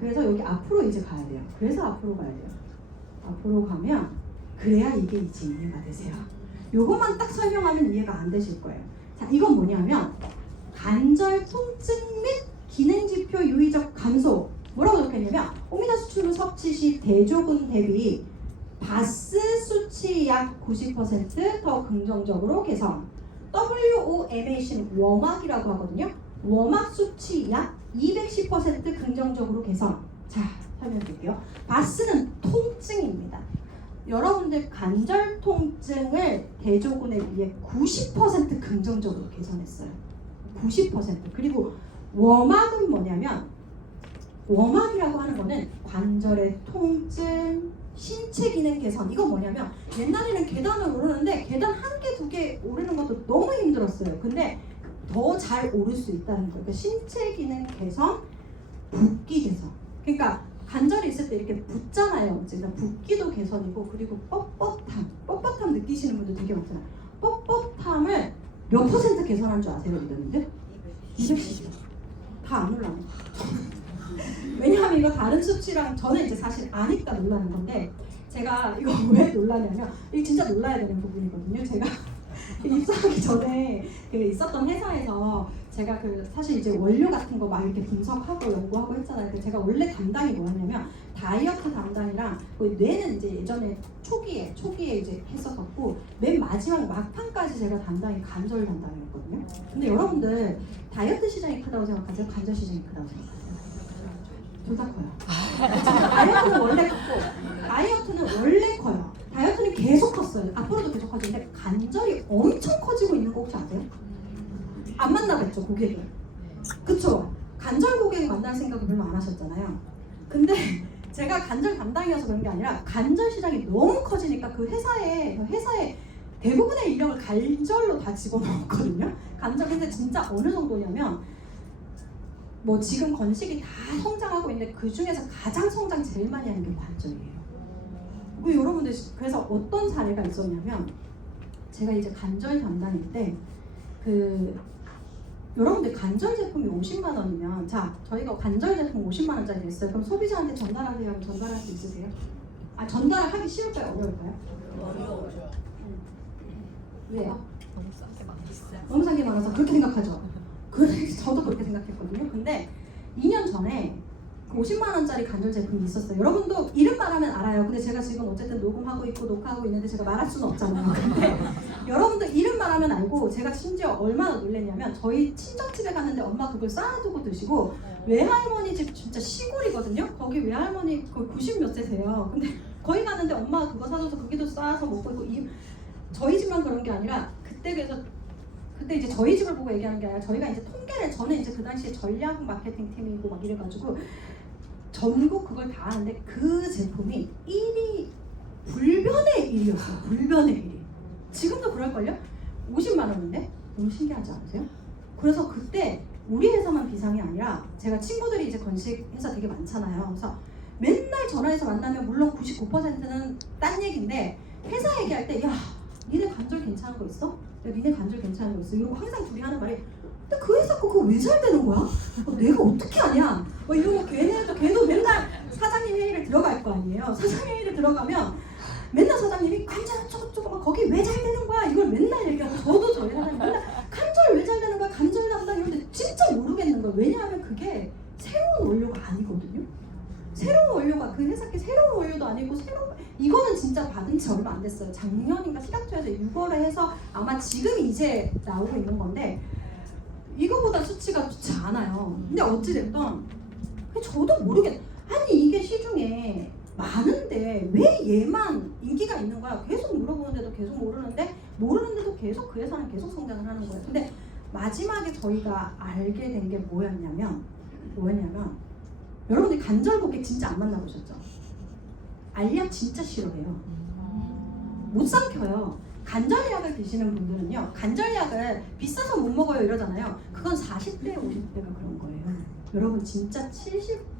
그래서 여기 앞으로 이제 가야 돼요. 그래서 앞으로 가야 돼요. 앞으로 가면 그래야 이게 이제 이해가 되세요. 요것만 딱 설명하면 이해가 안 되실 거예요. 자, 이건 뭐냐면 관절 통증 및 기능지표 유의적 감소. 뭐라고 적혀있냐면 오미자 수출물 섭취 시 대조군 대비 바스 수치 약 90% 긍정적으로 개선. WOMAC는 워막이라고 하거든요. 워막 수치 약 210% 긍정적으로 개선. 자, 설명드릴게요. 바스는 통증입니다. 여러분들 관절 통증을 대조군에 비해 90% 긍정적으로 개선했어요. 90%. 그리고 워막은 뭐냐면, 워막이라고 하는 거는 관절의 통증, 신체 기능 개선. 이건 뭐냐면 옛날에는 계단을 오르는데 계단 1개, 2개 오르는 것도 너무 힘들었어요. 근데 더 잘 오를 수 있다는 거예요. 그러니까 신체 기능 개선, 붓기 개선. 그러니까 관절이 있을 때 이렇게 붓잖아요. 그러니까 붓기도 개선이고, 그리고 뻣뻣함 느끼시는 분들 되게 많잖아요. 뻣뻣함을 몇 % 개선한 줄 아세요, 여러분들? 210. 다 안 올라요. 왜냐하면 이거 다른 수치랑 저는 이제 사실 아니까 놀라는 건데, 제가 이거 왜 놀라냐면, 이게 진짜 놀라야 되는 부분이거든요. 제가 입사하기 전에 있었던 회사에서 제가 사실 이제 원료 같은 거 막 이렇게 분석하고 연구하고 했잖아요. 근데 제가 원래 담당이 뭐였냐면 다이어트 담당이랑, 뇌는 이제 예전에 초기에 이제 했었었고, 맨 마지막 막판까지 제가 담당이 관절 담당이었거든요. 근데 여러분들 다이어트 시장이 크다고 생각하세요? 관절 시장이 크다고 생각하세요? 둘 다 커요. 다이어트는 원래 컸고, 다이어트는 원래 커요. 다이어트는 계속 컸어요. 앞으로도 계속 커지는데 관절이 엄청 커지고 있는 거 혹시 아세요? 안 만나봤죠, 고객을. 그쵸? 관절 고객 만날 생각을 별로 안 하셨잖아요. 근데 제가 관절 담당이어서 그런 게 아니라 관절 시장이 너무 커지니까 그 회사에 대부분의 인력을 관절로 다 집어넣었거든요. 관절. 근데 진짜 어느 정도냐면, 뭐 지금 건식이 다 성장하고 있는데 그 중에서 가장 성장 제일 많이 하는 게 관절이에요. 여러분들, 그래서 어떤 사례가 있었냐면, 제가 이제 관절 담당일 때 여러분들 관절 제품이 50만 원이면, 자, 저희가 관절 제품 50만 원짜리 냈어요. 그럼 소비자한테 전달하세요 하면 전달할 수 있으세요? 전달을 하기 쉬울까요? 어려울까요? 어려워요. 왜요? 너무 싼게 많았어요. 너무 싼 게 많아서 그렇게 생각하죠. 저도 그렇게 생각했거든요. 근데 2년 전에 그 50만 원짜리 관절 제품이 있었어요. 여러분도 이름 말하면 알아요. 근데 제가 지금 어쨌든 녹음하고 있고 녹화하고 있는데 제가 말할 수는 없잖아요. 근데 여러분들 이름 말하면 알고 제가 심지어 얼마나 놀랐냐면 저희 친정집에 갔는데 엄마 그걸 쌓아두고 드시고 외할머니 집 진짜 시골이거든요. 거기 외할머니 거의 90 몇 세세요. 근데 거기 가는데 엄마가 그거 사줘서 거기도 쌓아서 먹고 있고 저희 집만 그런 게 아니라 그때 이제 저희 집을 보고 얘기하는 게 아니라 저희가 이제 통계를 저는 이제 그 당시에 전략 마케팅 팀이고 막 이래가지고 전국 그걸 다 하는데 그 제품이 1위 불변의 1위였어요. 불변의 1위. 지금도 그럴걸요? 50만 원인데? 너무 신기하지 않으세요? 그래서 그때 우리 회사만 비상이 아니라 제가 친구들이 이제 건식 회사 되게 많잖아요. 그래서 맨날 전화해서 만나면 물론 99%는 딴 얘기인데 회사 얘기할 때 야 니네 관절 괜찮은 거 있어? 야 니네 관절 괜찮은 거 있어? 이러고 항상 둘이 하는 말이 근데 그 회사 거 그거 왜 잘 되는 거야? 내가 어떻게 아냐? 뭐 이런 거 걔도 맨날 사장님 회의를 들어갈 거 아니에요. 사장님 회의를 들어가면 맨날 사장님이 관절 어쩌고저쩌고 막 거기 왜 잘 되는 거야? 이걸 맨날 얘기하고 저도 저희 사장님 맨날 관절 왜 잘 되는 거야? 관절 담당 이런데 진짜 모르겠는 거예요. 왜냐하면 그게 새로운 원료가 아니거든요. 새로운 원료가 그 회사께 새로운 원료도 아니고 이거는 진짜 받은 지 얼마 안 됐어요. 작년인가 시각처에서 6월에 해서 아마 지금 이제 나오고 있는 건데 이거보다 수치가 좋지 않아요. 근데 어찌됐든 저도 아니 이게 시중에 많은데 왜 얘만 인기가 있는 거야? 계속 물어보는데도 계속 모르는데도 계속 그 회사는 계속 성장을 하는 거예요. 근데 마지막에 저희가 알게 된 게 뭐였냐면 여러분들 관절 고객 진짜 안 만나보셨죠? 알약 진짜 싫어해요. 못 삼켜요. 관절약을 드시는 분들은요, 관절약을 비싸서 못 먹어요 이러잖아요. 그건 40대, 50대가 그런 거예요. 여러분 진짜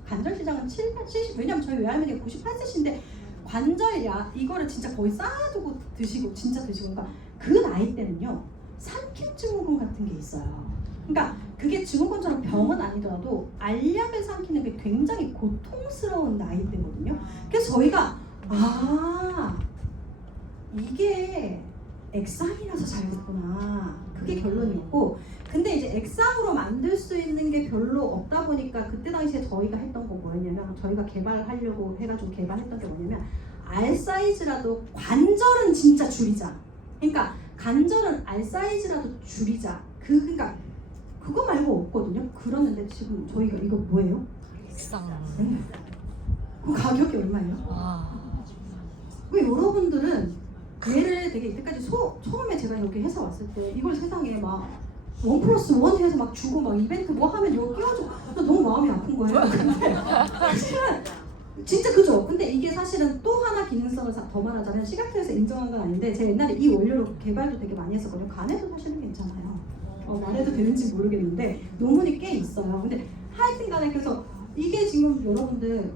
관절 시장은 70, 왜냐면 저희 외할머니가 98세신데 관절약 이거를 진짜 거의 쌓아두고 드시고 진짜 드시고 그러니까 그 나이 때는요 삼킴 증후군 같은 게 있어요. 그러니까 그게 증후군처럼 병은 아니더라도 알약을 삼키는 게 굉장히 고통스러운 나이대거든요. 그래서 저희가 이게 액상이라서 잘 됐구나. 그게 결론이었고 근데 이제 액상으로 만들 수 있는 게 별로 없다 보니까 그때 당시에 저희가 했던 거 뭐였냐면 저희가 개발하려고 해가지고 개발했던 게 뭐냐면 알 사이즈라도 관절은 진짜 줄이자. 그러니까 관절은 알 사이즈라도 줄이자. 그러니까 그거 말고 없거든요. 그러는데 지금 저희가 이거 뭐예요? 비싼. 네. 그 가격이 얼마예요? 왜 여러분들은 얘를 되게 이때까지 처음에 제가 여기 회사 왔을 때 이걸 세상에 막 1+1 해서 막 주고 막 이벤트 뭐 하면 이거 끼워줘. 너무 마음이 아픈 거예요. 근데 사실은 진짜 그죠? 근데 이게 사실은 또 하나 기능성을 더 말하자면 시각처에서 인정한 건 아닌데 제가 옛날에 이 원료로 개발도 되게 많이 했었거든요. 간에도 사실은 괜찮아요. 말해도 되는지 모르겠는데 논문이 꽤 있어요. 근데 하여튼 간에 그래서 이게 지금 여러분들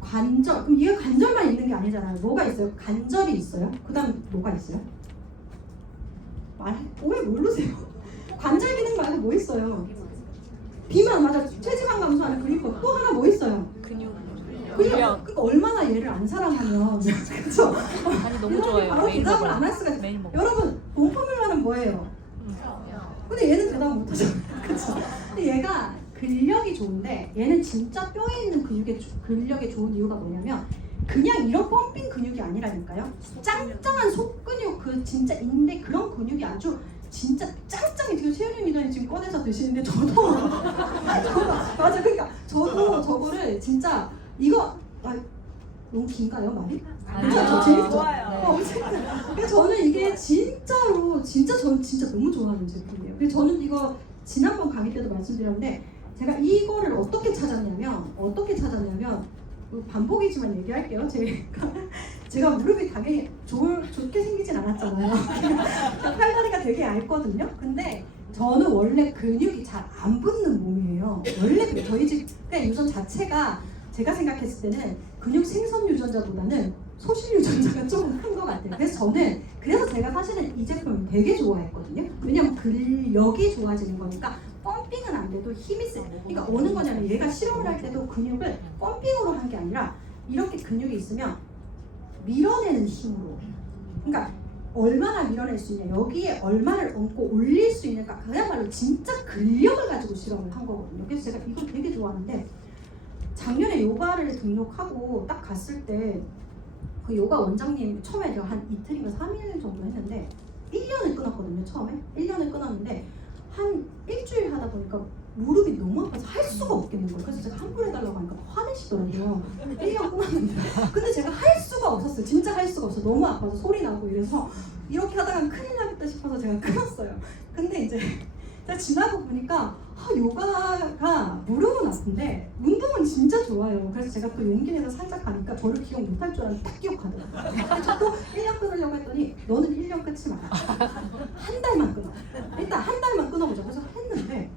관절, 그럼 이게 관절만 있는 게 아니잖아요. 뭐가 있어요? 관절이 있어요. 그 다음 뭐가 있어요? 왜 모르세요? 관절 기능 말고 뭐 있어요? 비만 맞아. 체지방 감소하는 그리고 또 하나 뭐 있어요? 근육. 그러니까 얼마나 얘를 안 사랑하면 그렇죠? 아니 너무 좋아요. 바로 대답을 안 할 수가 있어요. 매일 먹어. 여러분 봄포뮬러는 뭐예요? 근데 얘는 대답 못하잖아. 그렇죠? 근데 얘가 근력이 좋은데 얘는 진짜 뼈에 있는 근력에 좋은 이유가 뭐냐면 그냥 이런 펌핑 근육이 아니라니까요. 짱짱한 속근육 그 진짜 인대 그런 근육이 아주 진짜 짱짱해. 지금 최윤희 리더님 지금 꺼내서 드시는데 저도 맞아. 그러니까 저도 저거를 진짜 이거 너무 긴가요 말이? 저 재밌죠? 좋아요. 그래서 저는 이게 진짜로 저는 진짜 너무 좋아하는 제품이에요. 근데 저는 이거 지난번 강의 때도 말씀드렸는데 제가 이거를 어떻게 찾았냐면 반복이지만 얘기할게요. 제가 무릎이 당연히 좋게 생기진 않았잖아요. 팔다리가 되게 얇거든요. 근데 저는 원래 근육이 잘 안 붙는 몸이에요. 원래 저희 집 그러니까 유전 자체가 제가 생각했을 때는 근육 생선 유전자보다는 소실 유전자가 조금 큰 것 같아요. 그래서 제가 사실은 이 제품을 되게 좋아했거든요. 왜냐면 근력이 좋아지는 거니까 펌핑은 안 돼도 힘이 세. 그러니까 어느 거냐면 얘가 실험을 할 때도 근육을 펌핑으로 한 게 아니라 이렇게 근육이 있으면 밀어내는 힘으로. 그러니까 얼마나 밀어낼 수 있냐, 여기에 얼마를 얹고 올릴 수 있는가, 그야말로 진짜 근력을 가지고 실험을 한 거거든요. 그래서 제가 이거 되게 좋아하는데, 작년에 요가를 등록하고 딱 갔을 때 그 요가 원장님 처음에 제가 한 이틀인가 3일 정도 했는데 1년을 끊었거든요. 처음에 1년을 끊었는데 한 일주일 하다 보니까 무릎이 너무 아파서 할 수가 없겠는 거예요. 그래서 제가 환불 해달라고 하니까 화내시더라고요. 1년 끊었는데. 근데 제가 할 수가 없었어요. 진짜 할 수가 없어. 너무 아파서 소리 나고 이래서 이렇게 하다가 큰일 나겠다 싶어서 제가 끊었어요. 근데 이제 제가 지나고 보니까 요가가 무릎은 아픈데 운동은 진짜 좋아요. 그래서 제가 또 용기 내서 살짝 가니까 저를 기억 못할 줄 알았는데 딱 기억하더라고요. 그래서 또 1년 끊으려고 했더니 너는 1년 끊지 마라. 한 달만 끊어. 일단 한 달만 끊어보자. 그래서 했는데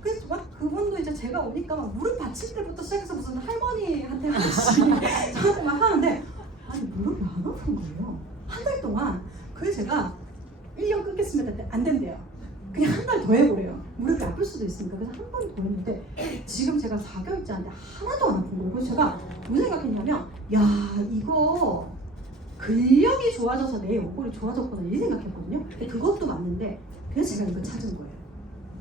그래서 막 그분도 이제 제가 오니까 막 무릎 받칠 때부터 시작해서 무슨 할머니한테 저한테 막 하는데 아니 무릎이 안 아픈 거예요. 한 달 동안. 그래서 제가 1년 끊겠습니다 했는데 안 된대요. 그냥 한 달 더 해보래요. 무릎이 아플 수도 있으니까. 그래서 한 번 더 했는데 지금 제가 4개월째 하는데 하나도 안 아픈 거예요. 그래서 제가 무슨 생각했냐면 야 이거 근력이 좋아져서 내 옆구리 좋아졌구나 이 생각했거든요. 근데 그것도 맞는데 그래서 제가 이거 찾은 거예요.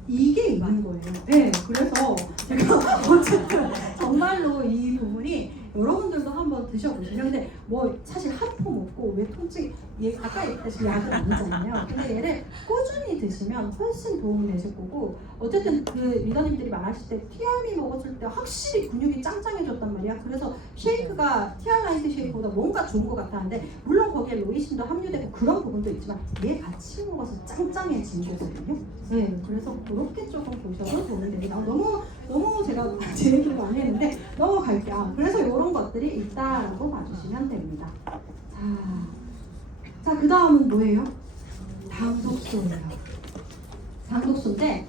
이게 있는 거예요. 네, 그래서 제가 어쨌든 정말로 이 부분이 여러분들도 한번 드셔보시죠. 근데 뭐 사실 한 포 먹고 왜 통증, 얘 아까 얘기했듯이 약은 아니잖아요. 근데 얘를 꾸준히 드시면 훨씬 도움이 되실 거고, 어쨌든 그 리더님들이 말하실 때 TR미 먹었을 때 확실히 근육이 짱짱해졌단 말이야. 그래서 쉐이크가 티알라이트 쉐이크보다 뭔가 좋은 것 같았는데, 물론 거기에 로이신도 함유되고 그런 부분도 있지만 얘 같이 먹어서 짱짱해진 거거든요. 네, 그래서 그렇게 조금 보셔도 도움이 됩니다. 너무 제가 제 얘기를 많이 했는데 넘어갈게요. 그래서 이런 것들이 있다라고 봐주시면 됩니다. 자, 그 다음은 뭐예요? 당독소예요. 당독소인데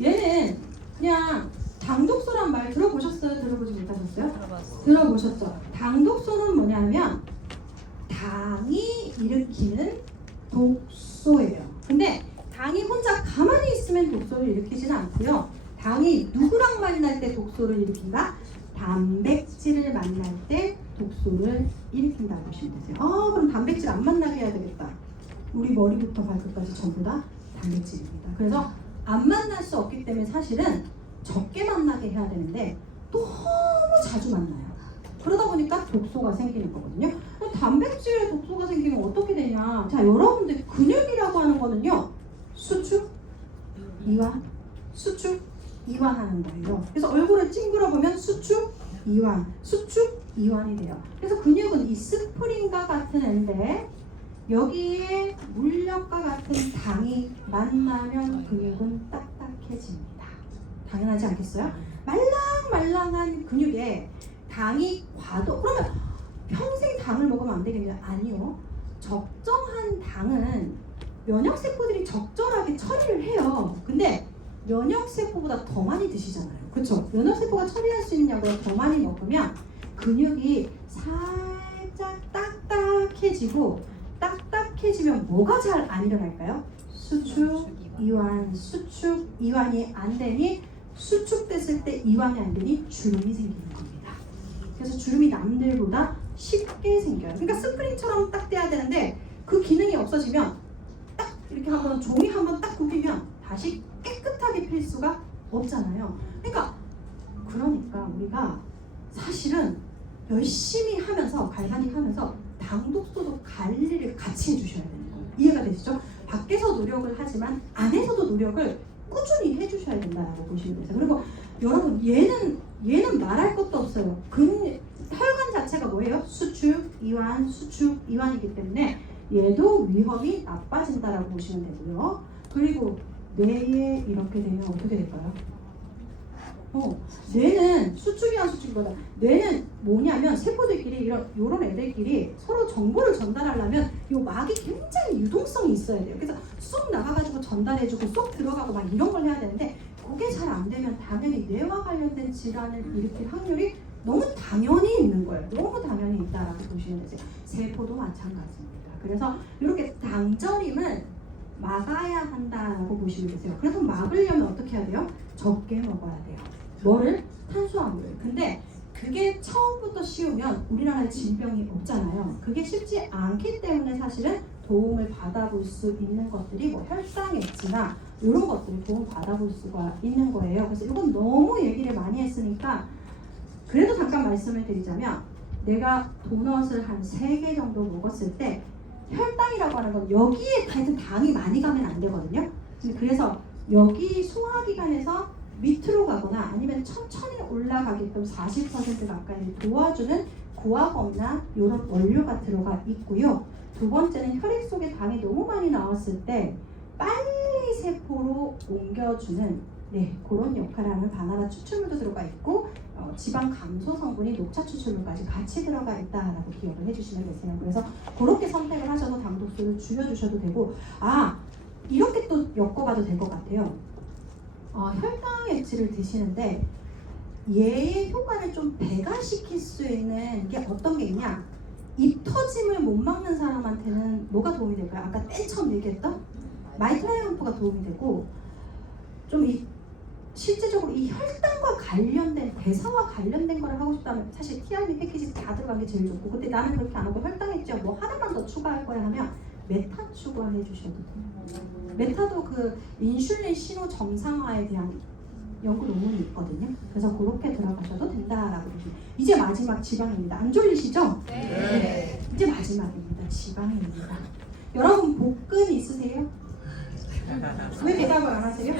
얘는 그냥 당독소란 말 들어보셨어요? 들어보지 못하셨어요? 들어봤어. 들어보셨죠? 당독소는 뭐냐면 당이 일으키는 독소예요. 근데 당이 혼자 가만히 있으면 독소를 일으키지는 않고요. 당이 누구랑 만날 때 독소를 일으킨다? 단백질을 만날 때 독소를 일으킨다고 보시면 되세요. 그럼 단백질 안 만나게 해야 되겠다. 우리 머리부터 발끝까지 전부 다 단백질입니다. 그래서 안 만날 수 없기 때문에 사실은 적게 만나게 해야 되는데 너무 자주 만나요. 그러다 보니까 독소가 생기는 거거든요. 단백질에 독소가 생기면 어떻게 되냐? 자, 여러분들 근육이라고 하는 거는요. 수축, 이완, 수축, 이완하는 거예요. 그래서 얼굴을 찡그려 보면 수축, 이완, 수축, 이완이 돼요. 그래서 근육은 이 스프링과 같은 앤데 여기에 물력과 같은 당이 만나면 근육은 딱딱해집니다. 당연하지 않겠어요? 말랑말랑한 근육에 당이 그러면 평생 당을 먹으면 안 되겠냐? 아니요. 적정한 당은 면역세포들이 적절하게 처리를 해요. 근데 면역세포보다 더 많이 드시잖아요. 그렇죠? 면역세포가 처리할 수 있는 약보다 더 많이 먹으면 근육이 살짝 딱딱해지면 뭐가 잘 안 일어날까요? 수축, 이완, 수축, 이완이 안 되니 수축됐을 때 이완이 안 되니 주름이 생기는 겁니다. 그래서 주름이 남들보다 쉽게 생겨요. 그러니까 스프링처럼 딱 돼야 되는데 그 기능이 없어지면 딱 이렇게 한번 종이 한번 딱 굽히면 다시 깨끗하게 필 수가 없잖아요. 그러니까 우리가 사실은 열심히 하면서 갈바닉 하면서 당독소도 관리를 같이 해주셔야 되는 거예요. 이해가 되시죠? 밖에서 노력을 하지만 안에서도 노력을 꾸준히 해주셔야 된다고 보시면 되세요. 그리고 여러분 얘는 말할 것도 없어요. 혈관 자체가 뭐예요? 수축, 이완, 수축, 이완이기 때문에 얘도 위험이 나빠진다라고 보시면 되고요. 그리고 뇌에 이렇게 되면 어떻게 될까요? 뇌는 수축이나 수축보다 뇌는 뭐냐면 세포들끼리 이런 애들끼리 서로 정보를 전달하려면 이 막이 굉장히 유동성이 있어야 돼요. 그래서 쏙 나가가지고 전달해주고 쏙 들어가고 막 이런 걸 해야 되는데 그게 잘 안 되면 당연히 뇌와 관련된 질환을 일으킬 확률이 너무 당연히 있는 거예요. 너무 당연히 있다라고 보시면 되세요. 세포도 마찬가지입니다. 그래서 이렇게 당절임은 막아야 한다라고 보시면 되세요. 그래서 막으려면 어떻게 해야 돼요? 적게 먹어야 돼요. 뭐를? 탄수화물을. 근데 그게 처음부터 쉬우면 우리나라에 질병이 없잖아요. 그게 쉽지 않기 때문에 사실은 도움을 받아볼 수 있는 것들이 뭐 혈당 엣지나 이런 것들이 도움 받아볼 수가 있는 거예요. 그래서 이건 너무 얘기를 많이 했으니까 그래도 잠깐 말씀을 드리자면 내가 도넛을 한 3개 정도 먹었을 때 혈당이라고 하는 건 여기에 하여튼 당이 많이 가면 안 되거든요. 그래서 여기 소화기관에서 밑으로 가거나 아니면 천천히 올라가게끔 40% 가까이 도와주는 구화검이나 이런 원료가 들어가 있고요. 두 번째는 혈액 속에 당이 너무 많이 나왔을 때 빨리 세포로 옮겨주는 그런 역할을 하는 바나나 추출물도 들어가 있고 지방 감소 성분이 녹차 추출물까지 같이 들어가 있다라고 기억을 해주시면 되세요. 그래서 그렇게 선택을 하셔서 당독수를 줄여주셔도 되고 이렇게 또 엮어봐도 될 것 같아요. 혈당 엣지를 드시는데 얘의 효과를 좀 배가시킬 수 있는 게 어떤 게 있냐? 입 터짐을 못 막는 사람한테는 뭐가 도움이 될까요? 아까 맨 처음 얘기했던 마이트라이언프가 도움이 되고 좀 실제적으로 이 혈당과 관련된 대사와 관련된 거를 하고 싶다면 사실 TRB 패키지 다 들어간 게 제일 좋고 근데 나는 그렇게 안 하고 혈당 엣지와 뭐 하나만 더 추가할 거야 하면 메타 추가해 주셔도 돼요. 메타도 그 인슐린 신호 정상화에 대한 연구 논문이 있거든요. 그래서 그렇게 들어가셔도 된다라고 보시면 이제 마지막 지방입니다. 안 졸리시죠? 네. 이제 마지막입니다. 지방입니다. 여러분 복근 있으세요? 왜 대답을 안 하세요?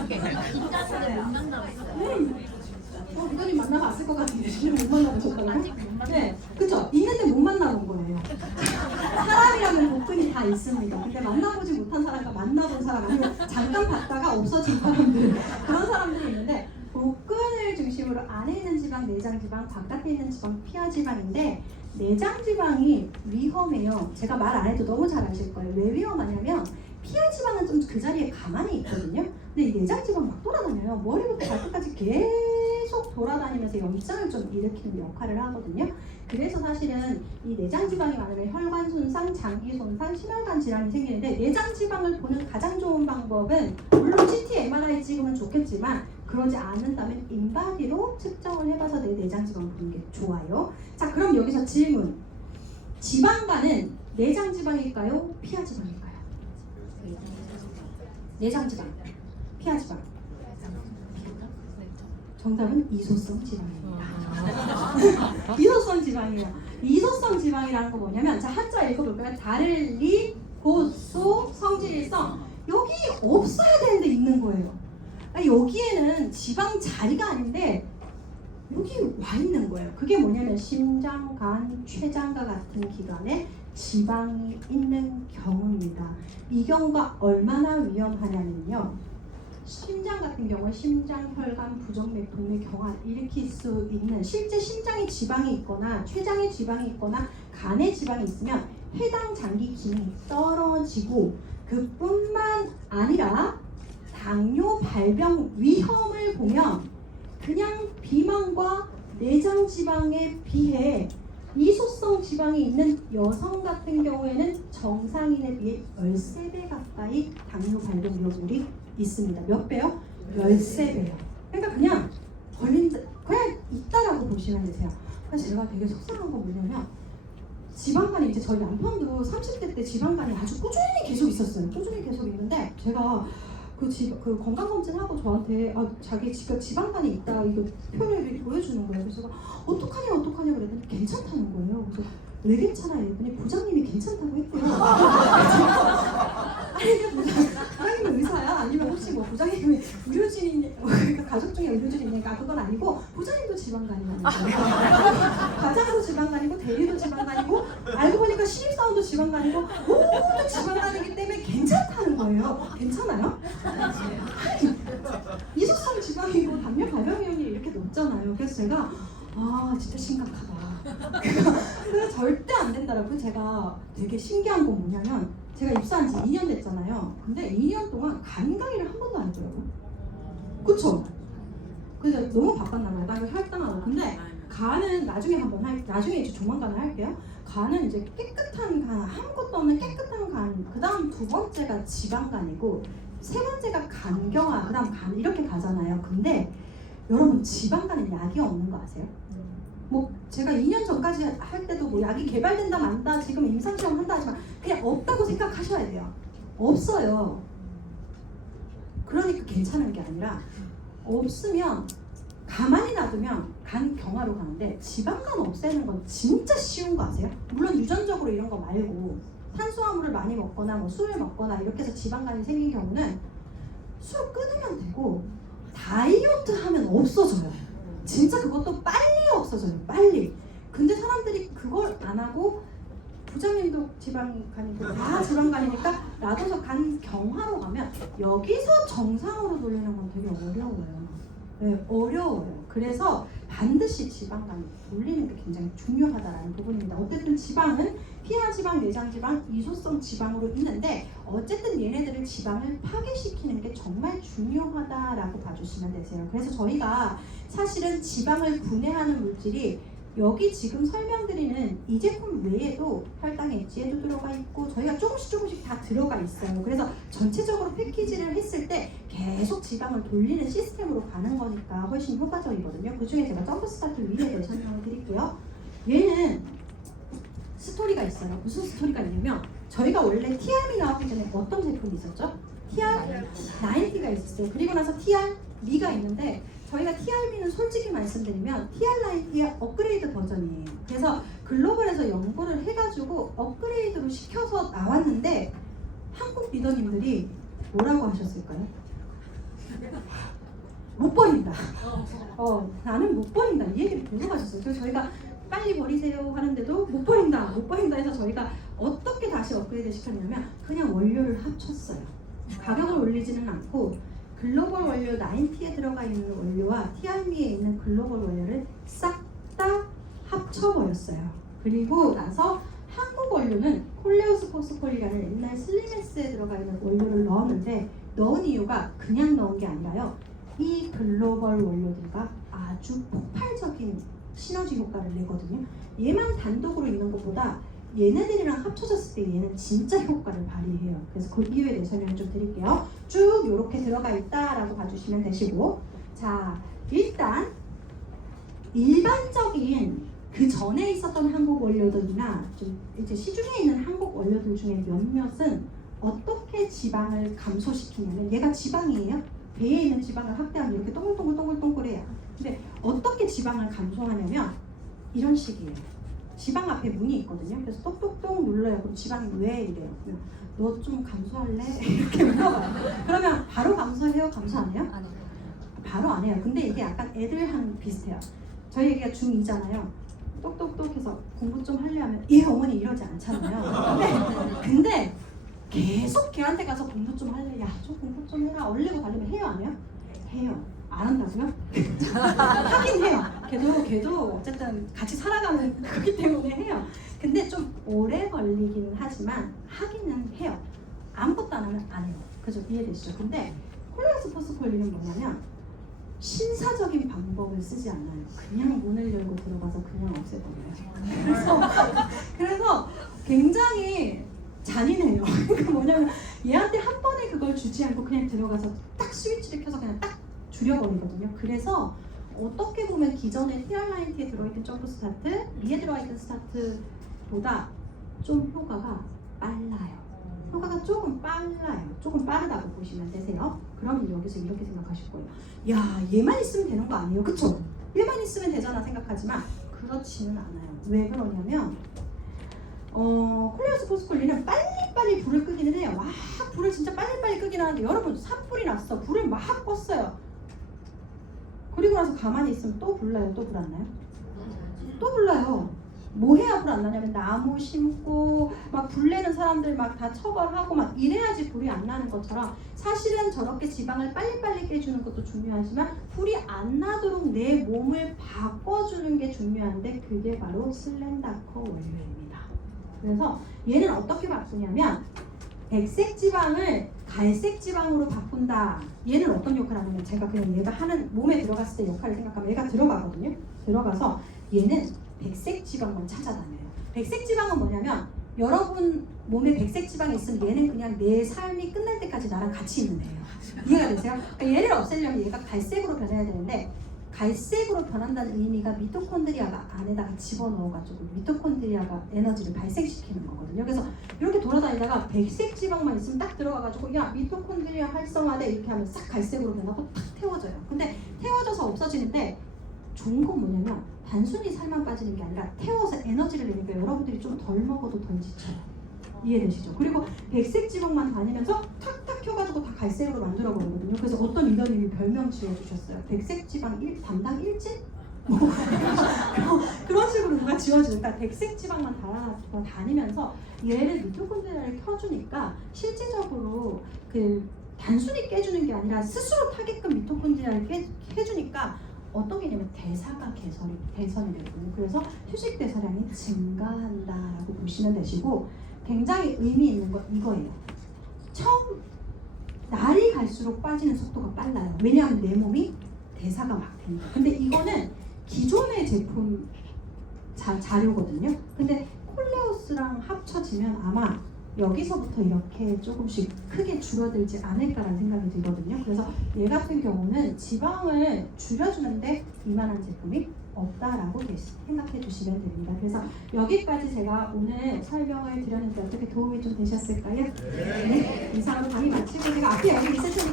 이거님 만나봤을 것 같은데 지금 못 만나보셨다고요? 네, 그쵸? 있는데 못 만나본 거예요. 사람이라면 복근이 다 있습니다. 근데 만나보지 못한 사람과 만나본 사람 아니면 잠깐 봤다가 없어진 사람들 그런 사람들이 있는데 복근을 중심으로 안에 있는 지방, 내장 지방, 바깥에 있는 지방, 피하 지방인데 내장 지방이 위험해요. 제가 말 안 해도 너무 잘 아실 거예요. 왜 위험하냐면 피하 지방은 좀 그 자리에 가만히 있거든요. 근데 이 내장 지방 막 돌아다녀요. 머리부터 발끝까지 계속 돌아다니면서 염증을 좀 일으키는 역할을 하거든요. 그래서 사실은 이 내장 지방이 많으면 혈관 손상, 장기 손상, 심혈관 질환이 생기는데 내장 지방을 보는 가장 좋은 방법은 물론 CT, MRI 찍으면 좋겠지만 그러지 않는다면 인바디로 측정을 해봐서 내 내장 지방 보는 게 좋아요. 자, 그럼 여기서 질문. 지방간은 내장 지방일까요? 피하 지방일까요? 내장 지방, 피하 지방. 정답은 이소성 지방입니다. 이소성 지방이에요. 이소성 지방이라는 거 뭐냐면 자 한자 읽어볼까요? 다를리, 고소, 성질일성 여기 없어야 되는데 있는 거예요. 여기에는 지방 자리가 아닌데 여기 와 있는 거예요. 그게 뭐냐면 심장, 간, 췌장과 같은 기관에 지방이 있는 경우입니다. 이 경우가 얼마나 위험하냐면요. 심장 같은 경우에 심장, 혈관, 부정맥, 동맥, 경화를 일으킬 수 있는 실제 심장에 지방이 있거나 췌장에 지방이 있거나 간에 지방이 있으면 해당 장기 기능이 떨어지고 그뿐만 아니라 당뇨 발병 위험을 보면 그냥 비만과 내장 지방에 비해 이소성 지방이 있는 여성 같은 경우에는 정상인에 비해 13배 가까이 당뇨 발병 위험률이 있습니다. 몇 배요? 13배요. 그러니까 그냥 그냥 있다라고 보시면 되세요. 그래서 제가 되게 속상한 건 뭐냐면 지방간이 이제 저희 남편도 30대 때 지방간이 아주 꾸준히 계속 있었어요. 꾸준히 계속 있는데 제가 그 건강검진하고 저한테 자기 지방간이 있다 이거 표를 보여주는 거예요. 그래서 제가 어떡하냐 그랬더니 괜찮다는 거예요. 그래서 왜 괜찮아? 이랬더니 부장님이 괜찮다고 했대요. 아니 부장님은 의사야? 아니면 혹시 뭐 부장님이 의료진이 그러니까 가족 중에 의료진이 있으니까 그건 아니고 부장님도 지방간이라는 거예요. 과장도 지방간이고 대리도 지방간이고 알고 보니까 신입사원도 지방간이고 모두 지방간이기 때문에 괜찮다는 거예요. 괜찮아요? 이소성 지방이고 당뇨 발병 위험이 이렇게 높잖아요. 그래서 제가 진짜 심각하다. 그래서 절대 안 된다라고 제가 되게 신기한 건 뭐냐면 제가 입사한 지 2년 됐잖아요. 근데 2년 동안 간 강의를 한 번도 안 했더라고요. 그쵸? 그래서 너무 바빴나 봐요. 나 이거 혈당하고. 근데 간은 나중에 이제 조만간에 할게요. 간은 이제 깨끗한 간, 아무것도 없는 깨끗한 간. 그 다음 두 번째가 지방간이고 세 번째가 간경화, 그 다음 간 이렇게 가잖아요. 근데 여러분 지방간은 약이 없는 거 아세요? 뭐 제가 2년 전까지 할 때도 뭐 약이 개발된다 만다 지금 임상시험 한다 하지만 그냥 없다고 생각하셔야 돼요. 없어요. 그러니까 괜찮은 게 아니라 없으면 가만히 놔두면 간 경화로 가는데 지방간 없애는 건 진짜 쉬운 거 아세요? 물론 유전적으로 이런 거 말고 탄수화물을 많이 먹거나 뭐 술을 먹거나 이렇게 해서 지방간이 생긴 경우는 술 끊으면 되고 다이어트 하면 없어져요. 진짜 그것도 빨리 없어져요. 빨리. 근데 사람들이 그걸 안 하고 부장님도 지방간이고 다 지방간이니까 놔둬서 간 경화로 가면 여기서 정상으로 돌리는 건 되게 어려워요. 네, 어려워요. 그래서 반드시 지방간 돌리는 게 굉장히 중요하다라는 부분입니다. 어쨌든 지방은 피하지방, 내장지방, 이소성 지방으로 있는데 어쨌든 얘네들을 지방을 파괴시키는 게 정말 중요하다라고 봐주시면 되세요. 그래서 저희가 사실은 지방을 분해하는 물질이 여기 지금 설명드리는 이 제품 외에도 혈당 엣지에도 들어가 있고 저희가 조금씩 다 들어가 있어요. 그래서 전체적으로 패키지를 했을 때 계속 지방을 돌리는 시스템으로 가는 거니까 훨씬 효과적이거든요. 그 중에 제가 점프 스타트 위에 설명을 드릴게요. 얘는 스토리가 있어요. 무슨 스토리가 있냐면 저희가 원래 TR미 나오기 전에 어떤 제품이 있었죠? TR90가 있었어요. 그리고 나서 TR미가 있는데 저희가 TR미는 솔직히 말씀드리면 TR90의 업그레이드 버전이에요. 그래서 글로벌에서 연구를 해가지고 업그레이드로 시켜서 나왔는데 한국 리더님들이 뭐라고 하셨을까요? 못 버린다. 나는 못 버린다. 이 얘기를 계속 하셨어요. 그래서 저희가 빨리 버리세요 하는데도 못 버린다 해서 저희가 어떻게 다시 업그레이드 시켰냐면 그냥 원료를 합쳤어요. 가격을 올리지는 않고 글로벌 원료 90에 들어가 있는 원료와 TR미에 있는 글로벌 원료를 싹 다 합쳐버렸어요. 그리고 나서 한국 원료는 콜레우스 포스콜이라는 옛날 슬림에스에 들어가 있는 원료를 넣었는데 넣은 이유가 그냥 넣은 게 아니라요. 이 글로벌 원료들과 아주 폭발적인 시너지 효과를 내거든요. 얘만 단독으로 있는 것보다 얘네들이랑 합쳐졌을 때 얘는 진짜 효과를 발휘해요. 그래서 그 이유에 대해 설명을 좀 드릴게요. 쭉 이렇게 들어가 있다라고 봐주시면 되시고, 자 일단 일반적인 그 전에 있었던 한국 원료들이나 좀 이제 시중에 있는 한국 원료들 중에 몇몇은 어떻게 지방을 감소시키냐면 얘가 지방이에요. 배에 있는 지방을 확대하면 이렇게 동글동글해요. 근데 어떻게 지방을 감소하냐면 이런 식이에요. 지방 앞에 문이 있거든요. 그래서 똑똑똑 눌러요. 그럼 지방이 왜 이래요? 너 좀 감소할래? 이렇게 물어봐요. 그러면 바로 감소해요? 감소 안 해요? 안 해요. 바로 안 해요. 근데 이게 약간 애들 하는 비슷해요. 저희 애기가 중2잖아요. 똑똑똑 해서 공부 좀 하려 하면 예 어머니 이러지 않잖아요. 근데 계속 걔한테 가서 공부 좀 할래? 야 저 공부 좀 해라. 얼리고 달리면 해요 안 해요? 해요. 안 한다고요? 하긴 해요. 걔도 어쨌든 같이 살아가는 거기 때문에 해요. 근데 좀 오래 걸리기는 하지만 하기는 해요. 아무것도 안 하면 안 해요. 그죠? 이해되시죠? 근데 콜레우스 포스콜리는 뭐냐면 신사적인 방법을 쓰지 않아요. 그냥 문을 열고 들어가서 그냥 없애버려요. 그래서 굉장히 잔인해요. 그러니까 뭐냐면 얘한테 한 번에 그걸 주지 않고 그냥 들어가서 딱 스위치를 켜서 그냥 딱 줄여버리거든요. 그래서 어떻게 보면 기존의 TR90에 들어있던 점프 스타트, 위에 들어있던 스타트보다 좀 효과가 빨라요. 효과가 조금 빨라요. 조금 빠르다고 보시면 되세요. 그러면 여기서 이렇게 생각하실 거예요. 야, 얘만 있으면 되는 거 아니에요? 그쵸? 얘만 있으면 되잖아 생각하지만 그렇지는 않아요. 왜 그러냐면 콜레우스 포스콜리는 빨리빨리 불을 끄기는 해요. 막 불을 진짜 빨리빨리 끄긴 하는데 여러분 산불이 났어. 불을 막 껐어요. 그리고 나서 가만히 있으면 또 불나요? 또 불 안 나요? 또 불나요. 뭐 해야 불 안 나냐면 나무 심고 막 불 내는 사람들 막 다 처벌하고 막 이래야지 불이 안 나는 것처럼 사실은 저렇게 지방을 빨리빨리 깨주는 것도 중요하지만 불이 안 나도록 내 몸을 바꿔주는 게 중요한데 그게 바로 슬렌다커 원료입니다. 그래서 얘는 어떻게 바꾸냐면 백색 지방을 갈색 지방으로 바꾼다. 얘는 어떤 역할을 하냐면 제가 그냥 얘가 하는 몸에 들어갔을 때 역할을 생각하면 얘가 들어가거든요. 들어가서 얘는 백색 지방만 찾아다녀요. 백색 지방은 뭐냐면 여러분 몸에 백색 지방이 있으면 얘는 그냥 내 삶이 끝날 때까지 나랑 같이 있는 애예요. 이해가 되세요? 그러니까 얘를 없애려면 얘가 갈색으로 변해야 되는데 갈색으로 변한다는 의미가 미토콘드리아가 안에다가 집어넣어가지고 미토콘드리아가 에너지를 발생시키는 거거든요. 그래서 이렇게 돌아다니다가 백색 지방만 있으면 딱 들어가가지고 야 미토콘드리아 활성화돼 이렇게 하면 싹 갈색으로 변하고 탁 태워져요. 근데 태워져서 없어지는데 좋은 건 뭐냐면 단순히 살만 빠지는 게 아니라 태워서 에너지를 내니까 여러분들이 좀 덜 먹어도 덜 지쳐요. 이해되시죠? 그리고 백색 지방만 다니면서 탁탁 켜가지고 다 갈색으로 만들어 버리거든요. 그래서 어떤 인간님이 별명 지어주셨어요. 백색 지방 담당 일진? 뭐 그런 식으로 누가 지어주니까 백색 지방만 다니면서 얘를 미토콘드리아를 켜주니까 실질적으로 그 단순히 깨주는 게 아니라 스스로 타게끔 미토콘드리아를 해주니까 어떤 개냐면 대사가 개선이 되거든요. 그래서 휴식 대사량이 증가한다라고 보시면 되시고 굉장히 의미 있는 거 이거예요. 처음 날이 갈수록 빠지는 속도가 빨라요. 왜냐하면 내 몸이 대사가 막 되니까. 근데 이거는 기존의 제품 자료거든요. 근데 콜레오스랑 합쳐지면 아마 여기서부터 이렇게 조금씩 크게 줄어들지 않을까라는 생각이 들거든요. 그래서 얘 같은 경우는 지방을 줄여주는데 이만한 제품이 없다라고 생각해 주시면 됩니다. 그래서 여기까지 제가 오늘 설명을 드렸는데 어떻게 도움이 좀 되셨을까요? 네. 이상으로 강의 마치고 제가 앞에 여기 있을 테니까